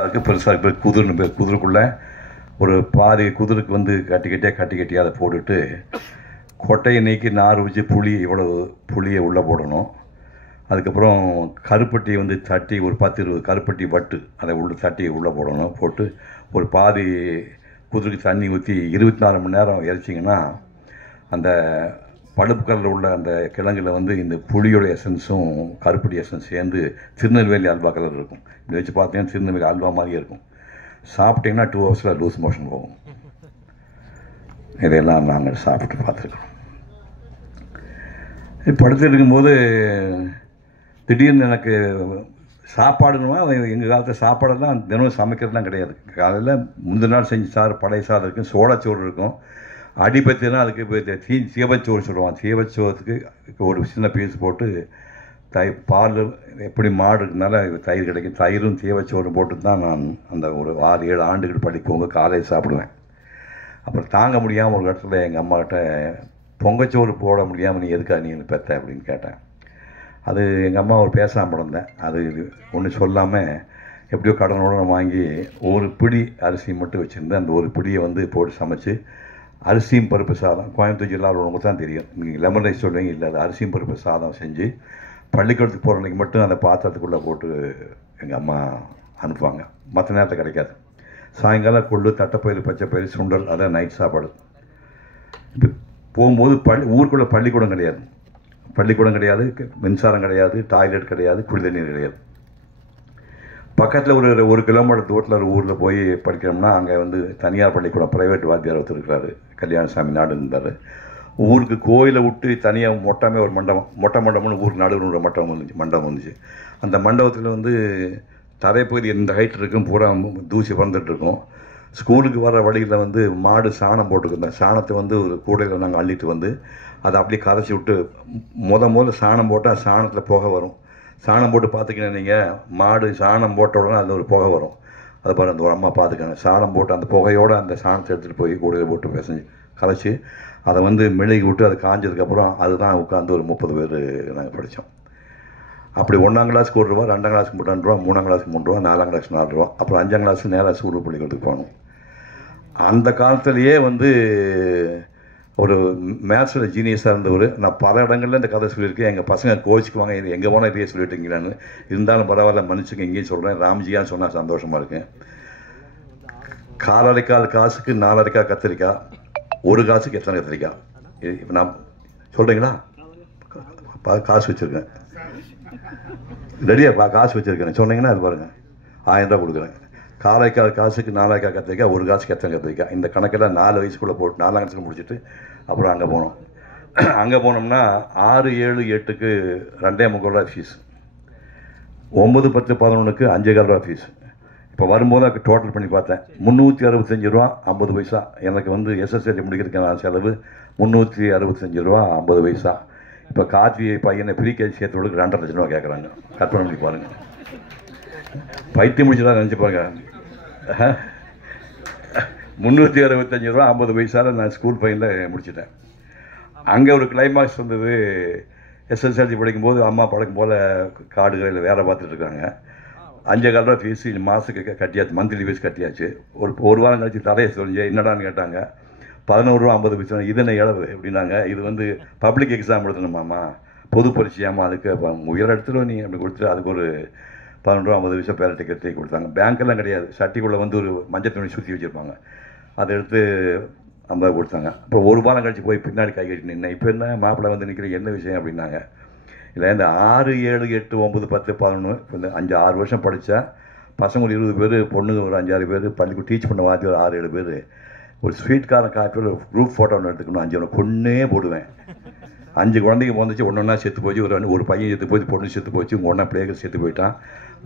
அதுக்கு பெருசாக இப்போ குதிர்னு பேர். குதிரைக்குள்ளே ஒரு பாதி குதிருக்கு வந்து கட்டி அதை போட்டுட்டு கொட்டையை நீக்கி நார் வச்சு இவ்வளவு புளியை உள்ளே போடணும். அதுக்கப்புறம் கருப்பட்டியை வந்து தட்டி ஒரு 10-20 கருப்பட்டி வட்டு அதை தட்டி உள்ளே போடணும். போட்டு ஒரு பாதி குதிரைக்கு தண்ணி ஊற்றி 24 மணி நேரம் இறைச்சிங்கன்னா அந்த பழுப்பு கலரில் உள்ள அந்த கிழங்குல வந்து இந்த புளியோட எசன்ஸும் கருப்பட்டி எசன்ஸ் சேர்ந்து திருநெல்வேலி அல்வா கலர் இருக்கும். இப்படி வச்சு பார்த்தீங்கன்னா திருநெல்வேலி அல்வா மாதிரியே இருக்கும். சாப்பிட்டிங்கன்னா 2 ஹவர்ஸில் லூஸ் மோஷன் போகும். இதையெல்லாம் நாங்கள் சாப்பிட்டு பார்த்துருக்கோம். படுத்துட்டு இருக்கும்போது திடீர்னு எனக்கு சாப்பாடுன்னா எங்கள் காலத்தில் சாப்பாடெல்லாம் தினமும் சமைக்கிறதுலாம் கிடையாது. காலையில் முந்தின நாள் செஞ்சு பழைய சாதம் இருக்கும், சோளச்சோறு இருக்கும். அடிபத்தினா அதுக்கு இப்போ சீவச்சோறு சொல்லுவான். சீவச்சோறுக்கு ஒரு சின்ன பீஸ் போட்டு பால் எப்படி மாடு இருக்கனால தயிர் கிடைக்கும். தயிரும் சீவச்சோறும் போட்டு தான் நான் அந்த ஒரு 6-7 ஆண்டுகள் படிக்கும்போது காலையில் சாப்பிடுவேன். அப்புறம் தாங்க முடியாமல் ஒரு இடத்துல எங்கள் அம்மாக்கிட்ட பொங்கச்சோறு போட முடியாமல் நீ எதுக்கா நீ பெற்ற அப்படின்னு கேட்டேன். அது எங்கள் அம்மா ஒரு பேசாமல் இருந்தேன். அது ஒன்றும் சொல்லாமல் எப்படியோ கடனோட வாங்கி ஒரு பிடி அரிசி மட்டும் வச்சுருந்தேன். அந்த ஒரு பிடியை வந்து போட்டு சமைச்சு அரிசியும் பருப்பு சாதம், கோயம்புத்தூர் ஜில்லாவில் உள்ளவங்க தான் தெரியும், நீங்கள் லெமன் ரைஸ் சொல்லுவீங்க, இல்லை அது அரிசியும் பருப்பு சாதம் செஞ்சு பள்ளிக்கூடத்துக்கு போகிற அன்றைக்கி மட்டும் அந்த பாத்திரத்துக்குள்ளே போட்டு எங்கள் அம்மா அனுப்புவாங்க. மற்ற நேரத்தில் கிடைக்காது. சாயங்காலம் கொள்ளு, தட்டைப்பயிறு, பச்சைப்பயிறு, சுண்டல், அதான் நைட் சாப்பாடு. இப்போ போகும்போது ஊருக்குள்ளே பள்ளிக்கூடம் கிடையாது, மின்சாரம் கிடையாது, டாய்லெட் கிடையாது, குடிநீர் கிடையாது. பக்கத்தில் ஒரு கிலோமீட்டர் தூரத்தில் ஒரு ஊரில் போய் படிக்கிறோம்னா அங்கே வந்து தனியார் பள்ளிக்கூடம், ப்ரைவேட் வாத்தியார் ஒருத்தர் இருக்கிறாரு, கல்யாணசாமி நாடு இருந்தார். ஊருக்கு கோயிலை விட்டு தனியாக மொட்டமே ஒரு மொட்டை மண்டபம்னு ஊருக்கு நடுவில் மண்டபம் வந்துச்சு. அந்த மண்டபத்தில் வந்து தரைப்பகுதி இந்த ஹைட் இருக்கும், பூரா தூசி பறந்துட்டுருக்கும். ஸ்கூலுக்கு வர வழியில் வந்து மாடு சாணம் போட்டுருந்தேன். சாணத்தை வந்து ஒரு கூடையில் நாங்கள் அள்ளிட்டு வந்து அதை அப்படியே கரைச்சி விட்டு முதல்ல சாணம் போட்டால் சாணத்தில் புகை வரும். சாணம் போட்டு பார்த்துக்கினேன் நீங்கள், மாடு சாணம் போட்ட உடனே அதில் ஒரு புகை வரும். அதை பாரு அந்த ஒரு அம்மா பார்த்துக்கங்க. சாணம் போட்டு அந்த புகையோடு அந்த சாணத்தை எடுத்துகிட்டு போய் கூடையில் போட்டு பிசைஞ்சு கரைச்சி அதை வந்து மெழுகி விட்டு அது காஞ்சதுக்கப்புறம் அதுதான் உட்காந்து ஒரு 30 பேர் நாங்கள் படித்தோம். அப்படி 1ஆம் கிளாஸுக்கு 1 ரூபா, 2ஆம் கிளாஸுக்கு 2 ரூபா, 3ஆம் கிளாஸுக்கு 3 ரூபா, 4ஆம் கிளாஸுக்கு 4 ரூபா, அப்புறம் 5ஆம் கிளாஸுக்கு நேராக ஸ்கூல் பள்ளிக்கூடத்துக்கு போகணும். அந்த காலத்திலேயே வந்து ஒரு மேத்ஸில் ஜீனியஸாக இருந்தவர். நான் பல இடங்களில் இந்த கதை சொல்லியிருக்கேன். எங்கள் பசங்க கோச்சிக்குவாங்க, இது எங்கே போனால் இதையே சொல்லிட்டுங்களான்னு. இருந்தாலும் பரவாயில்ல, மன்னிச்சுக்க, இங்கேயும் சொல்கிறேன். ராம்ஜியான்னு சொன்னால் சந்தோஷமாக இருக்கேன். கால் காசுக்கு 4 கத்திரிக்காய், 1 காசுக்கு எத்தனை கத்திரிக்காய்? இப்போ நான் சொல்கிறீங்களா? காசு வச்சுருக்கேன், ரெடியாக காசு வச்சுருக்கேன் சொன்னீங்கன்னா அது பாருங்கள், 1000 ரூபா கொடுக்குறேன். கால் காசுக்கு 4 கத்திரிக்காய், 1 காசுக்கு எத்தனை கத்திரிக்காய்? இந்த கணக்கெல்லாம் 4 வயசுக்குள்ளே போட்டு 4ஆம் கிளாஸுக்கு முடிச்சுட்டு அப்புறம் அங்கே போனோம். அங்கே போனோம்னா 6, 7, 8க்கு 2.25 ரூபா ஃபீஸ், 9, 10, 11க்கு 5.25 ரூபா ஃபீஸ். இப்போ வரும்போது அதுக்கு டோட்டல் பண்ணி பார்த்தேன், 365 ரூபா 50 பைசா. எனக்கு வந்து எஸ்எஸ்எல்சி முடிக்கிறதுக்கு நான் செலவு 365 ரூபா 50 பைசா. இப்போ கார்த்தி பையனை ப்ரீகேஜி சேர்த்து 2.5 லட்சம் ரூபா கேட்குறாங்க. கற்பனை பண்ணி பாருங்கள். பைத்தியம் முடிச்சுதான் நினச்சிப்பாங்க. 365 ரூபா 50 பைசாவில் நான் ஸ்கூல் பையனில் முடிச்சிட்டேன். அங்கே ஒரு கிளைமாக்ஸ் வந்தது. எஸ்எஸ்எல்சி படிக்கும்போது அம்மா பழக்கம் போல் காடுகளில் வேலை பார்த்துட்ருக்காங்க. 5.25 ரூபா ஃபீஸ் மாதத்துக்கு கட்டியாச்சு, மந்த்லி ஃபீஸ் கட்டியாச்சு. ஒரு வாரம் கழிச்சு தலையை சொல்லிஞ்சு என்னடான்னு கேட்டாங்க. 11 ரூபா 50 பைசா. இது என்ன இளவு அப்படின்னாங்க. இது வந்து பப்ளிக் எக்ஸாம் எழுதணுமாம்மா, பொது பரீட்சையாமா, அதுக்கு உயர் இடத்துல நீ அப்படி கொடுத்துட்டு அதுக்கு ஒரு 11 ரூபா 50 பைசா பேர டிக்கெட்டை கொடுத்தாங்க. பேங்க்கெல்லாம் கிடையாது, சட்டிக்குள்ளே வந்து ஒரு மஞ்சள் துணி சுற்றி வச்சுருப்பாங்க, அதை எடுத்து 50 கொடுத்தாங்க. அப்புறம் ஒரு வாரம் கழிச்சு போய் பின்னாடி கை கட்டி நின்னேன். இப்போ என்ன மாப்பிள்ளை வந்து நிற்கிற என்ன விஷயம் அப்படின்னாங்க. இல்லை இந்த 6, 7, 8, 9, 10, 11 இந்த 5-6 வருஷம் படித்தா பசங்க ஒரு 20 பேர், பொண்ணுங்க ஒரு 5-6 பேர், பள்ளிக்கு டீச் பண்ண வாத்தி ஒரு 6-7 பேர். ஒரு ஸ்வீட்காரன் காப்பியில் ஒரு குரூப் ஃபோட்டோ ஒன்று எடுத்துக்கணும். 5 ஒன்று கொன்னே போடுவேன். 5 குழந்தைங்க வந்துச்சு, ஒன்றா செத்து போச்சு. ஒரு பையன் செத்து போச்சு, பொண்ணு செத்து போச்சு, ஒன்றா பிள்ளைகள் செத்து போயிட்டான்.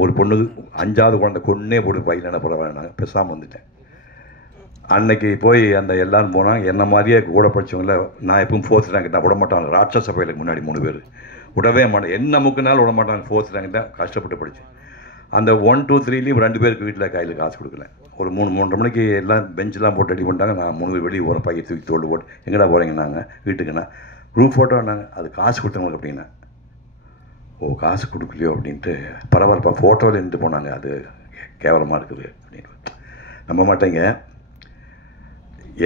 ஒரு பொண்ணுக்கு 5ஆவது குழந்தை கொன்னே போட்டு பையன் என்ன பரவாயில்ல, நான் பேசாமல் வந்துட்டேன். அன்னைக்கு போய் அந்த எல்லாரும் போனாங்க. என்ன மாதிரியே கூட படித்தவங்கள நான் எப்பவும் 4th ரேங்க் தான், விட மாட்டாங்க. ராட்சச பையலுக்கு முன்னாடி 3 பேர் விடவே மாட்டேன், என்ன முக்குனாலும் விட மாட்டாங்க. 4th ரேங்க் தான் கஷ்டப்பட்டு படித்தேன். அந்த 1, 2, 3லேயும் 2 பேருக்கு வீட்டில் கையில் காசு கொடுக்கல. ஒரு 3-3:30 மணிக்கு எல்லாம் பெஞ்செலாம் போட்டு ரெடி பண்ணிட்டாங்க. நான் 3 பேர் வெளியே போகிற பையன் தூக்கி தோல்டு போட்டு எங்கடா போகிறீங்கன்னாங்க. வீட்டுக்குண்ணா குரூப் ஃபோட்டோன்னாங்க. அது காசு கொடுத்தவங்களுக்கு அப்படின்னா. ஓ காசு கொடுக்கலையோ அப்படின்ட்டு பரவாயில்லப்பா, ஃபோட்டோவில் நின்று போனாங்க. அது கேவலமாக இருக்குது அப்படின்னு. நம்ப மாட்டேங்க,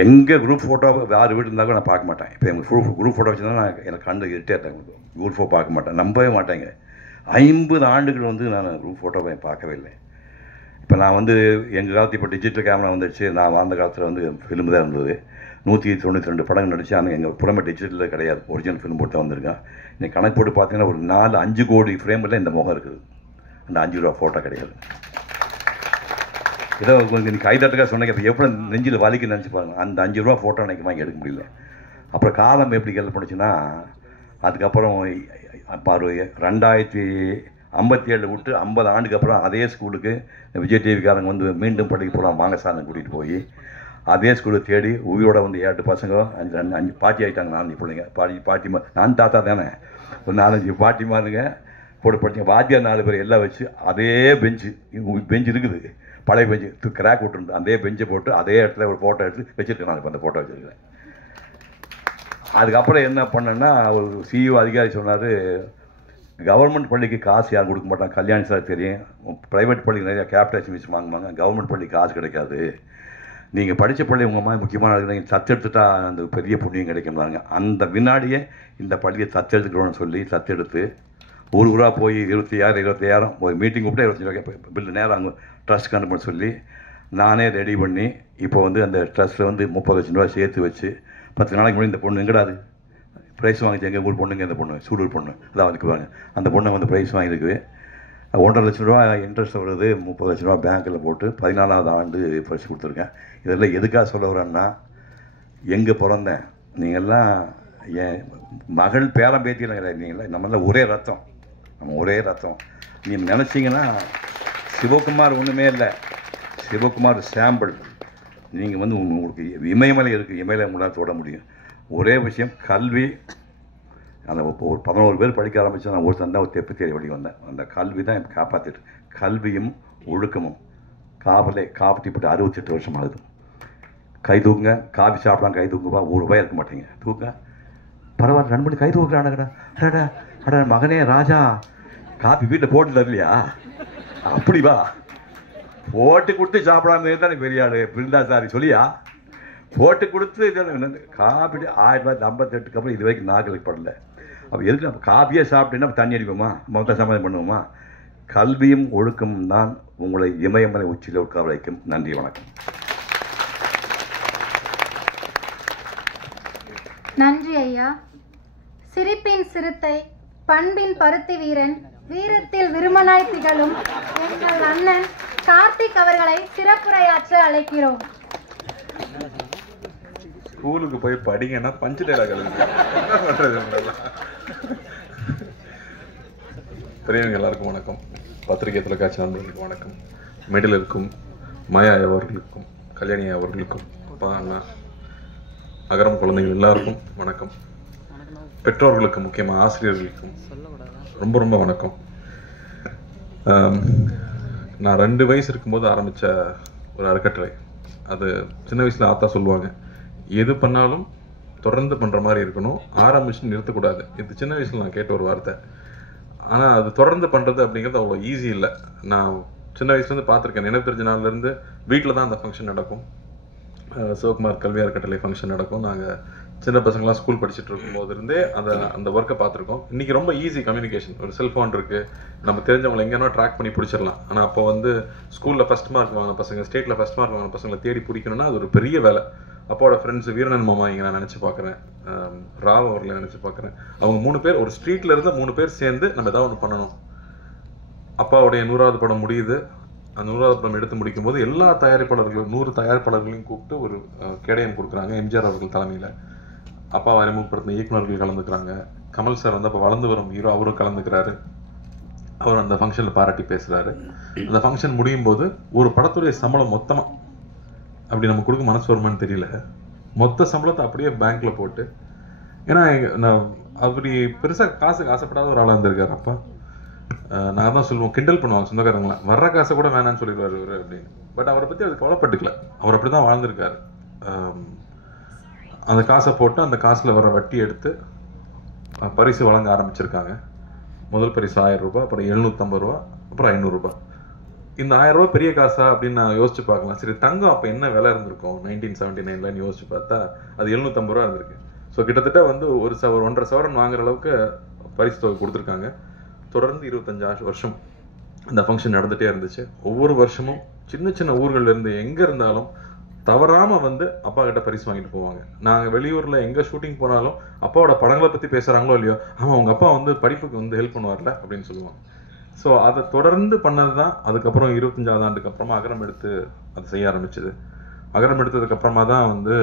எங்கள் குரூப் ஃபோட்டோ யார் வீடு இருந்தாலும் நான் பார்க்க மாட்டேன். இப்போ எங்கள் குரூப் ஃபோட்டோ வச்சுருந்தா நான் எனக்கு கண்டு இரிட்டேட் குரூப் ஃபோட்டோ பார்க்க மாட்டேன், நம்பவே மாட்டேங்க. 50 ஆண்டுகள் வந்து நான் குரூப் ஃபோட்டோவை பார்க்கவே இல்லை. இப்போ நான் வந்து எங்கள் காலத்து இப்போ டிஜிட்டல் கேமரா வந்துடுச்சு. நான் வாழ்ந்த காலத்தில் வந்து ஃபிலிம் தான் இருந்தது. 192 படங்கள் நடிச்சு. ஆனால் எங்கள் புறமே டிஜிட்டலில் கிடையாது, ஒரிஜினல் ஃபிலிம் போட்டு தான் வந்திருக்கேன். நீங்கள் கணக்கு போட்டு பார்த்தீங்கன்னா ஒரு 4-5 கோடி ஃப்ரேமில் இந்த முகம் இருக்குது. அந்த 5 ரூபா ஃபோட்டோ கிடையாது. ஏதோ உங்களுக்கு கைதட்டுக்காக சொன்னீங்க, இப்போ எப்படி நெஞ்சில் வலிக்கு நினச்சி பாருங்கள். அந்த 5 ரூபா ஃபோட்டோ எனக்கு வாங்கி எடுக்க முடியல. அப்புறம் காலம் எப்படி கேள்வி பண்ணுச்சுன்னா, அதுக்கப்புறம் பாரு 2057 விட்டு 50 ஆண்டுக்கு அப்புறம் அதே ஸ்கூலுக்கு விஜய் டிவிக்காரங்க வந்து மீண்டும் படிக்க போகலாம் வாங்க சார்னு கூட்டிகிட்டு போய் அதே ஸ்கூலில் தேடி உயிரோட வந்து 8 பசங்க 5 பாட்டி ஆகிட்டாங்க. 4 பிள்ளைங்க பாட்டிமா, நான் தாத்தா தானே, ஒரு 4-5 பாட்டிமாருங்க போட்டு படித்தேன். வாத்தியார் 4 பேர் எல்லாம் வச்சு அதே பெஞ்சு இருக்குது, பழைய பெஞ்சு கிராக் விட்டுருந்து அதே பெஞ்சை போட்டு அதே இடத்துல ஒரு ஃபோட்டோ எடுத்து வச்சுருக்கேன். நான் இப்போ அந்த ஃபோட்டோ வச்சுருக்கேன். அதுக்கப்புறம் என்ன பண்ணேன்னா, ஒரு சிஇஓ அதிகாரி சொன்னார், கவர்மெண்ட் பள்ளிக்கு காசு யாரும் கொடுக்க மாட்டாங்க, கல்யாணி சார் தெரியும், ப்ரைவேட் பள்ளிக்கு நிறையா கேபிடேஷன் வச்சு வாங்குவாங்க, கவர்மெண்ட் பள்ளிக்கு காசு கிடைக்காது, நீங்கள் படித்த பள்ளி உங்கள் மாதிரி முக்கியமான நீங்கள் தத்தெடுத்துட்டா அந்த பெரிய புண்ணியம் கிடைக்கும்னாங்க. அந்த வினாடியே இந்த பள்ளியை தத்தெடுத்துக்கிறோன்னு சொல்லி தத்தெடுத்து ஊர் ஊராக போய் 25,000 ஒரு மீட்டிங் கூப்பிட்டு 25 பில்லு நேரம் அங்கே ட்ரஸ்ட் அனுப்ப சொல்லி நானே ரெடி பண்ணி இப்போ வந்து அந்த ட்ரஸ்ட்டில் வந்து 30 லட்சம் ரூபா சேர்த்து வச்சு 10 நாளைக்கு முன்னாடி இந்த பொண்ணு எங்கடாது ப்ரைஸ் வாங்கிச்சு, எங்கள் ஊர் பொண்ணுங்க, இந்த பொண்ணு சூடூர் பொண்ணு அதான் வந்துக்குவாங்க, அந்த பொண்ணை வந்து ப்ரைஸ் வாங்கியிருக்கு. 1.5 லட்சம் ரூபா இன்ட்ரெஸ்ட் வருது, 30 லட்ச ரூபா பேங்க்கில் போட்டு 14வது ஆண்டு பரிசு கொடுத்துருக்கேன். இதெல்லாம் எதுக்காக சொல்ல வரேன்னா, எங்கே பிறந்தேன், நீங்கள்லாம் என் மகள் பேரம் பேத்தியெல்லாம் கிடையாது, நீங்களாம் நம்மளாம் ஒரே ரத்தம், நம்ம ஒரே ரத்தம். நீங்கள் நினச்சிங்கன்னா சிவகுமார் ஒன்றுமே இல்லை, சிவகுமார் சாம்பிள். நீங்கள் வந்து உங்களுக்கு இமயமலை இருக்குது, இமயமலை உங்களால் தொட முடியும். ஒரே விஷயம், கல்வி. அந்த ஒரு 11 பேர் படிக்க ஆரம்பித்தா நான் ஒரு தந்தா ஒரு தெப்பு தேடி வழி வந்தேன். அந்த கல்வி தான் இப்போ காப்பாற்றிட்டு, கல்வியும் ஒழுக்கமும். காப்பாற்றிப்பட்டு 68 வருஷம் ஆகுது. கை தூக்குங்க, காஃபி சாப்பிடலாம், கை தூக்குப்பா, ₹1 இருக்க மாட்டேங்க, தூக்க பரவாயில்ல 2 மணி கை தூக்குறானுங்கடா. அடா மகனே ராஜா, காஃபி வீட்டில் போட்டு தரலையா, அப்படி வா போட்டு கொடுத்து சாப்பிடாம தானே பெரிய ஆள் பிருந்தாசாரி சொல்லியா, போட்டு கொடுத்து காப்பி 1958 அப்புறம் இது வரைக்கும் நாங்களுக்கு படல. அப்போ எதுக்கு நம்ம காப்பியே சாப்பிட்டேன்னா தண்ணி அடிப்போமா, மொத்த சமாதானம் பண்ணுவோமா? கல்வியும் ஒழுக்கமும் தான் உங்களை இமயமலை உச்சியில் உட்கார வைக்கும். நன்றி, வணக்கம். நன்றி ஐயா. சிரிப்பின் சிறுத்தை, பண்பின் பருத்தி வீரன், வீரத்தில் விருமனாய் திகழும் எங்கள் அண்ணன் கார்த்திக் அவர்களை சிறப்புரையாற்ற அழைக்கிறோம். ஸ்கூலுக்கு போய் படிங்கன்னா பஞ்சு டைலாக் பெரியவங்க எல்லாருக்கும் வணக்கம், பத்திரிகை தொலைக்காட்சி நண்பர்களுக்கு வணக்கம், மெடல் இருக்கும் மாயா அவர்களுக்கும் கல்யாணி அவர்களுக்கும் அப்பா அண்ணா அகரம் குழந்தைகள் எல்லாருக்கும் வணக்கம். பெற்றோர்களுக்கு முக்கியமாக ஆசிரியர்களுக்கும் ரொம்ப ரொம்ப வணக்கம். நான் 2 வயசு இருக்கும்போது ஆரம்பித்த ஒரு அறக்கட்டளை. அது சின்ன வயசில் ஆத்தா சொல்லுவாங்க, எது பண்ணாலும் தொடர்ந்து பண்ணுற மாதிரி இருக்கணும், ஆரம்பிச்சு நிறுத்தக்கூடாது. இது சின்ன வயசில் நான் கேட்ட ஒரு வார்த்தை. ஆனால் அது தொடர்ந்து பண்ணுறது அப்படிங்கிறது அவ்வளோ ஈஸி இல்லை. நான் சின்ன வயசுலேருந்து பார்த்துருக்கேன். நினைவு தெரிஞ்ச நாள்லேருந்து வீட்டில் தான் அந்த ஃபங்க்ஷன் நடக்கும். சிவகுமார் கல்வி அறக்கட்டளை ஃபங்க்ஷன் நடக்கும். நாங்கள் சின்ன பசங்களாம் ஸ்கூல் படிச்சுட்டு இருக்கும்போது இருந்தே அந்த ஒர்க்கை பார்த்துருக்கோம். இன்றைக்கி ரொம்ப ஈஸி கம்யூனிகேஷன், ஒரு செல்ஃபோன் இருக்குது, நம்ம தெரிஞ்சவங்களை எங்கேனா ட்ராக் பண்ணி பிடிச்சிடலாம். ஆனால் அப்போ வந்து ஸ்கூலில் ஃபஸ்ட் மார்க் வாங்கின பசங்க, ஸ்டேட்டில் ஃபஸ்ட் மார்க் வாங்கின பசங்களை தேடி பிடிக்கணும்னா அது ஒரு பெரிய வேலை. அப்பாவோட ஃப்ரெண்ட்ஸ் வீரனன் மாமா இங்கே நான் நினச்சி பார்க்குறேன், ராவ் அவர்களை நினச்சி பார்க்குறேன். அவங்க 3 பேர் ஒரு ஸ்ட்ரீட்டில் இருந்து 3 பேர் சேர்ந்து நம்ம ஏதாவது ஒன்று பண்ணணும். அப்பாவுடைய 100வது படம் முடியுது. அந்த 100வது படம் எடுத்து முடிக்கும் போது எல்லா தயாரிப்பாளர்களும் 100 தயாரிப்பாளர்களையும் கூப்பிட்டு ஒரு கேடயம் கொடுக்குறாங்க. எம்ஜிஆர் அவர்கள் தலைமையில் அப்பாவை அறிமுகப்படுத்தின இயக்குநர்கள் கலந்துக்கிறாங்க. கமல் சார் வந்து அப்போ வளர்ந்து வரும் ஹீரோ, அவரும் கலந்துக்கிறாரு. அவர் அந்த ஃபங்க்ஷனில் பாராட்டி பேசுகிறாரு. அந்த ஃபங்க்ஷன் முடியும் போது ஒரு படத்துடைய சம்பளம் மொத்தமாக அப்படி நம்ம கொடுக்க மனசு வருமானு தெரியல, மொத்த சம்பளத்தை அப்படியே பேங்க்ல போட்டு, ஏன்னா நான் அப்படி பெருசாக காசுக்கு ஆசைப்படாத ஒரு ஆளாக இருந்திருக்காரு அப்பா. நான் தான் சொல்லுவோம், கிண்டல் பண்ணுவாங்க சொந்தக்காரங்களாம், வர்ற காசை கூட வேணான்னு சொல்லிடுவார் இவர் அப்படின்னு. பட் அவரை பற்றி அது கவலைப்பட்டுக்கல, அவர் அப்படி தான் வாழ்ந்திருக்காரு. அந்த காசை போட்டு அந்த காசில் வர வட்டி எடுத்து பரிசு வழங்க ஆரம்பிச்சிருக்காங்க. முதல் பரிசு 1000 ரூபாய், அப்புறம் 750 ரூபா, அப்புறம் 500 ரூபாய். இந்த 1000 ரூபாய் பெரிய காசா அப்படின்னு நான் யோசிச்சு பார்க்கலாம். சரி, தங்கம் அப்போ என்ன விலை இருந்திருக்கும் 1979 யோசிச்சு பார்த்தா அது 750 ரூபா இருந்திருக்கு. ஸோ கிட்டத்தட்ட வந்து 1.5 சவரன் வாங்குற அளவுக்கு பரிசு தொகை கொடுத்துருக்காங்க. தொடர்ந்து 25 வருஷம் இந்த ஃபங்க்ஷன் நடந்துகிட்டே இருந்துச்சு. ஒவ்வொரு வருஷமும் சின்ன சின்ன ஊர்கள்ல இருந்து எங்கே இருந்தாலும் தவறாம வந்து அப்பா கிட்ட பரிசு வாங்கிட்டு போவாங்க. நாங்கள் வெளியூர்ல எங்க ஷூட்டிங் போனாலும் அப்பாவோட படங்களை பத்தி பேசுறாங்களோ இல்லையோ, ஆமா அவங்க அப்பா வந்து படிப்புக்கு வந்து ஹெல்ப் பண்ணுவார்ல அப்படின்னு சொல்லுவாங்க. ஸோ அதை தொடர்ந்து பண்ணது தான். அதுக்கப்புறம் 25வது ஆண்டுக்கு அப்புறமா அகரம் எடுத்து அதை செய்ய ஆரம்பிச்சது. அகரம் எடுத்ததுக்கு அப்புறமா தான் வந்து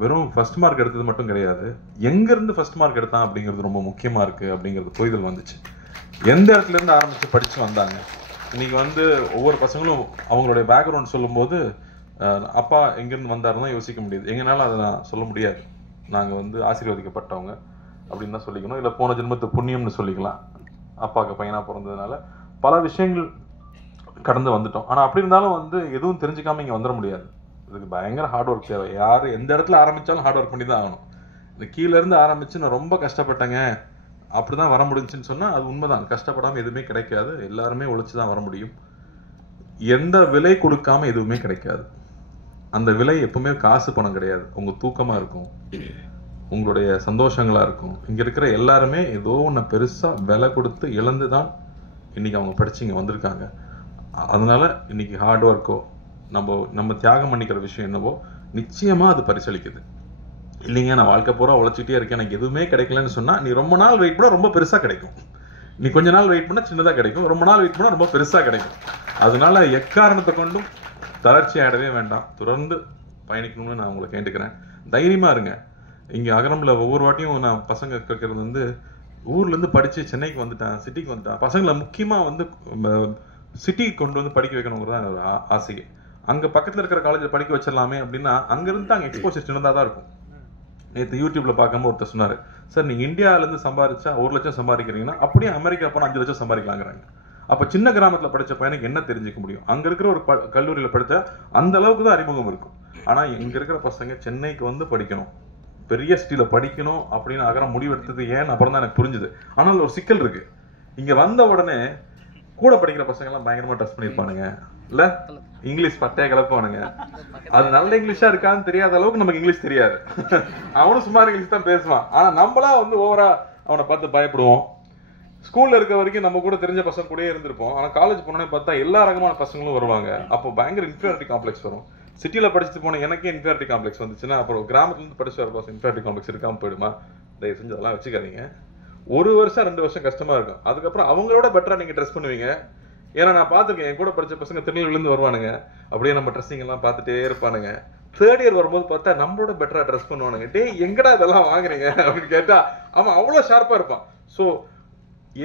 வெறும் ஃபர்ஸ்ட் மார்க் எடுத்தது மட்டும் கிடையாது, எங்கேருந்து ஃபர்ஸ்ட் மார்க் எடுத்தான் அப்படிங்கிறது ரொம்ப முக்கியமாக இருக்கு அப்படிங்கிறது புரிதல் வந்துச்சு. எந்த இடத்துல இருந்து ஆரம்பிச்சு படிச்சு வந்தாங்க. இன்னைக்கு வந்து ஒவ்வொரு பசங்களும் அவங்களுடைய பேக்ரவுண்ட் சொல்லும்போது அப்பா எங்கேருந்து வந்தாருன்னு தான் யோசிக்க முடியுது. எங்கனால அதை நான் சொல்ல முடியாது. நாங்கள் வந்து ஆசீர்வதிக்கப்பட்டவங்க அப்படின்னு தான் சொல்லிக்கணும், இல்லை போன ஜென்மத்து புண்ணியம்னு சொல்லிக்கலாம். அப்பாவுக்கு பையனாக பிறந்ததுனால பல விஷயங்கள் கடந்து வந்துட்டோம். ஆனால் அப்படி இருந்தாலும் வந்து எதுவும் தெரிஞ்சுக்காம இங்கே வந்துட முடியாது. இதுக்கு பயங்கர ஹார்ட் ஒர்க் தேவை. யார் எந்த இடத்துல ஆரம்பித்தாலும் ஹார்ட் ஒர்க் பண்ணி தான் ஆகணும். இந்த கீழேருந்து ஆரம்பித்து நான் ரொம்ப கஷ்டப்பட்டேங்க அப்படிதான் வர முடிஞ்சுன்னு சொன்னால் அது உண்மைதான். கஷ்டப்படாமல் எதுவுமே கிடைக்காது. எல்லாருமே உழைச்சி தான் வர முடியும். எந்த விலை கொடுக்காம எதுவுமே கிடைக்காது. அந்த விலை எப்பவுமே காசு பணம் கிடையாது. உங்க தூக்கமா இருக்கும், உங்களுடைய சந்தோஷங்களா இருக்கும். இங்க இருக்கிற எல்லாருமே ஏதோ ஒன்று பெருசா விலை கொடுத்து இழந்துதான் இன்னைக்கு அவங்க படிச்சு இங்க வந்திருக்காங்க. அதனால இன்னைக்கு ஹார்ட் ஒர்க்கோ நம்ம தியாகம் பண்ணிக்கிற விஷயம் என்னவோ நிச்சயமா அது பரிசளிக்குது. இல்லைங்க நான் வாழ்க்கை பூரா உழைச்சிட்டே இருக்கேன் எனக்கு எதுவுமே கிடைக்கலன்னு சொன்னா நீ ரொம்ப நாள் வெயிட் பண்ணா ரொம்ப பெருசா கிடைக்கும். நீ கொஞ்ச நாள் வெயிட் பண்ணா சின்னதா கிடைக்கும், ரொம்ப நாள் வெயிட் பண்ணா ரொம்ப பெருசா கிடைக்கும். அதனால எக்காரணத்தை கொண்டும் தளர்ச்சி ஆயிடவே வேண்டாம். தொடர்ந்து பயணிக்கணும்னு நான் உங்களை கேட்டுக்கிறேன். தைரியமா இருங்க. இங்க அகரம்ல ஒவ்வொரு வாட்டியும் நான் பசங்க கேட்கறது வந்து ஊர்ல இருந்து படிச்சு சென்னைக்கு வந்துட்டேன், சிட்டிக்கு வந்துட்டேன். பசங்களை முக்கியமா வந்து சிட்டிக்கு கொண்டு வந்து படிக்க வைக்கணுங்கிறதான் ஒரு ஆசையே. அங்க பக்கத்துல இருக்கிற காலேஜில் படிக்க வச்சிடலாமே அப்படின்னா அங்க இருந்து அங்க எக்ஸ்போசர் சின்னதா தான் இருக்கும். நேற்று யூடியூப்ல பார்க்கும்போது ஒருத்தர் சொன்னாரு, சார் நீங்க இந்தியாவில இருந்து சம்பாதிச்சா 1 லட்சம் சம்பாதிக்கிறீங்கன்னா அப்படியே அமெரிக்கா போனா 5 லட்சம் சம்பாதிக்கலாங்கிறாங்க. அப்ப சின்ன கிராமத்துல படிச்ச பையனுக்கு என்ன தெரிஞ்சுக்க முடியும்? அங்க இருக்கிற ஒரு கல்லூரியில படிச்சா அந்த அளவுக்கு தான் அறிமுகம் இருக்கும். ஆனா இங்க இருக்கிற பசங்க சென்னைக்கு வந்து படிக்கணும், பெரிய சிட்டில படிக்கணும் அப்படின்னு அகரம் முடிவெடுத்தது ஏன் அப்புறம் தான் எனக்கு புரிஞ்சுது. ஆனால் ஒரு சிக்கல் இருக்கு. இங்க வந்த உடனே கூட படிக்கிற பசங்க எல்லாம் பயங்கரமா ட்ரெஸ் பண்ணிருப்பானுங்க, இல்ல இங்கிலீஷ் பட்டைய கிளப்பானுங்க. அது நல்ல இங்கிலீஷா இருக்கான்னு தெரியாத அளவுக்கு நமக்கு இங்கிலீஷ் தெரியாது. அவனும் சுமார் இங்கிலீஷ் தான் பேசுவான். ஆனா நம்மளா வந்து ஓவரா அவனை பார்த்து பயப்படுவோம். ஸ்கூல்ல இருக்க வரைக்கும் நம்ம கூட தெரிஞ்ச பசங்க கூட இருந்திருப்போம். ஆனா காலேஜ் போனோடனே பார்த்தா எல்லா ரகமான பசங்களும் வருவாங்க. அப்போ பயங்கர இன்ஃபீரியாரிட்டி காம்ப்ளெக்ஸ் வரும். சிட்டில படிச்சுட்டு போன எனக்கே இன்ஃபீரியாரிட்டி காம்ப்ளெக்ஸ் வந்துச்சுன்னா அப்புறம் கிராமத்துல இருந்து படிச்சு வர பசங்க இன்ஃபீரியாரிட்டி காம்ப்ளெக்ஸ் இருக்காம போயிடுமா? தயவு செஞ்சு அதெல்லாம் வச்சுக்காதீங்க. 1 வருஷம் 2 வருஷம் கஷ்டமா இருக்கும். அதுக்கப்புறம் அவங்களோட பெட்டரா நீங்க ட்ரெஸ் பண்ணுவீங்க. ஏன்னா நான் பார்த்துருக்கேன், என் கூட படிச்ச பசங்க திருநெல்வேலிருந்து வருவானுங்க, அப்படியே நம்ம ட்ரெஸ்ஸிங் எல்லாம் பார்த்துட்டே இருப்பானுங்க. 3rd இயர் வரும்போது பார்த்தா நம்மளோட பெட்டரா ட்ரெஸ் பண்ணுவானுங்க. டே எங்கடா இதெல்லாம் வாங்குறீங்க அப்படின்னு கேட்டா அவன் அவ்வளோ ஷார்ப்பா இருப்பான். ஸோ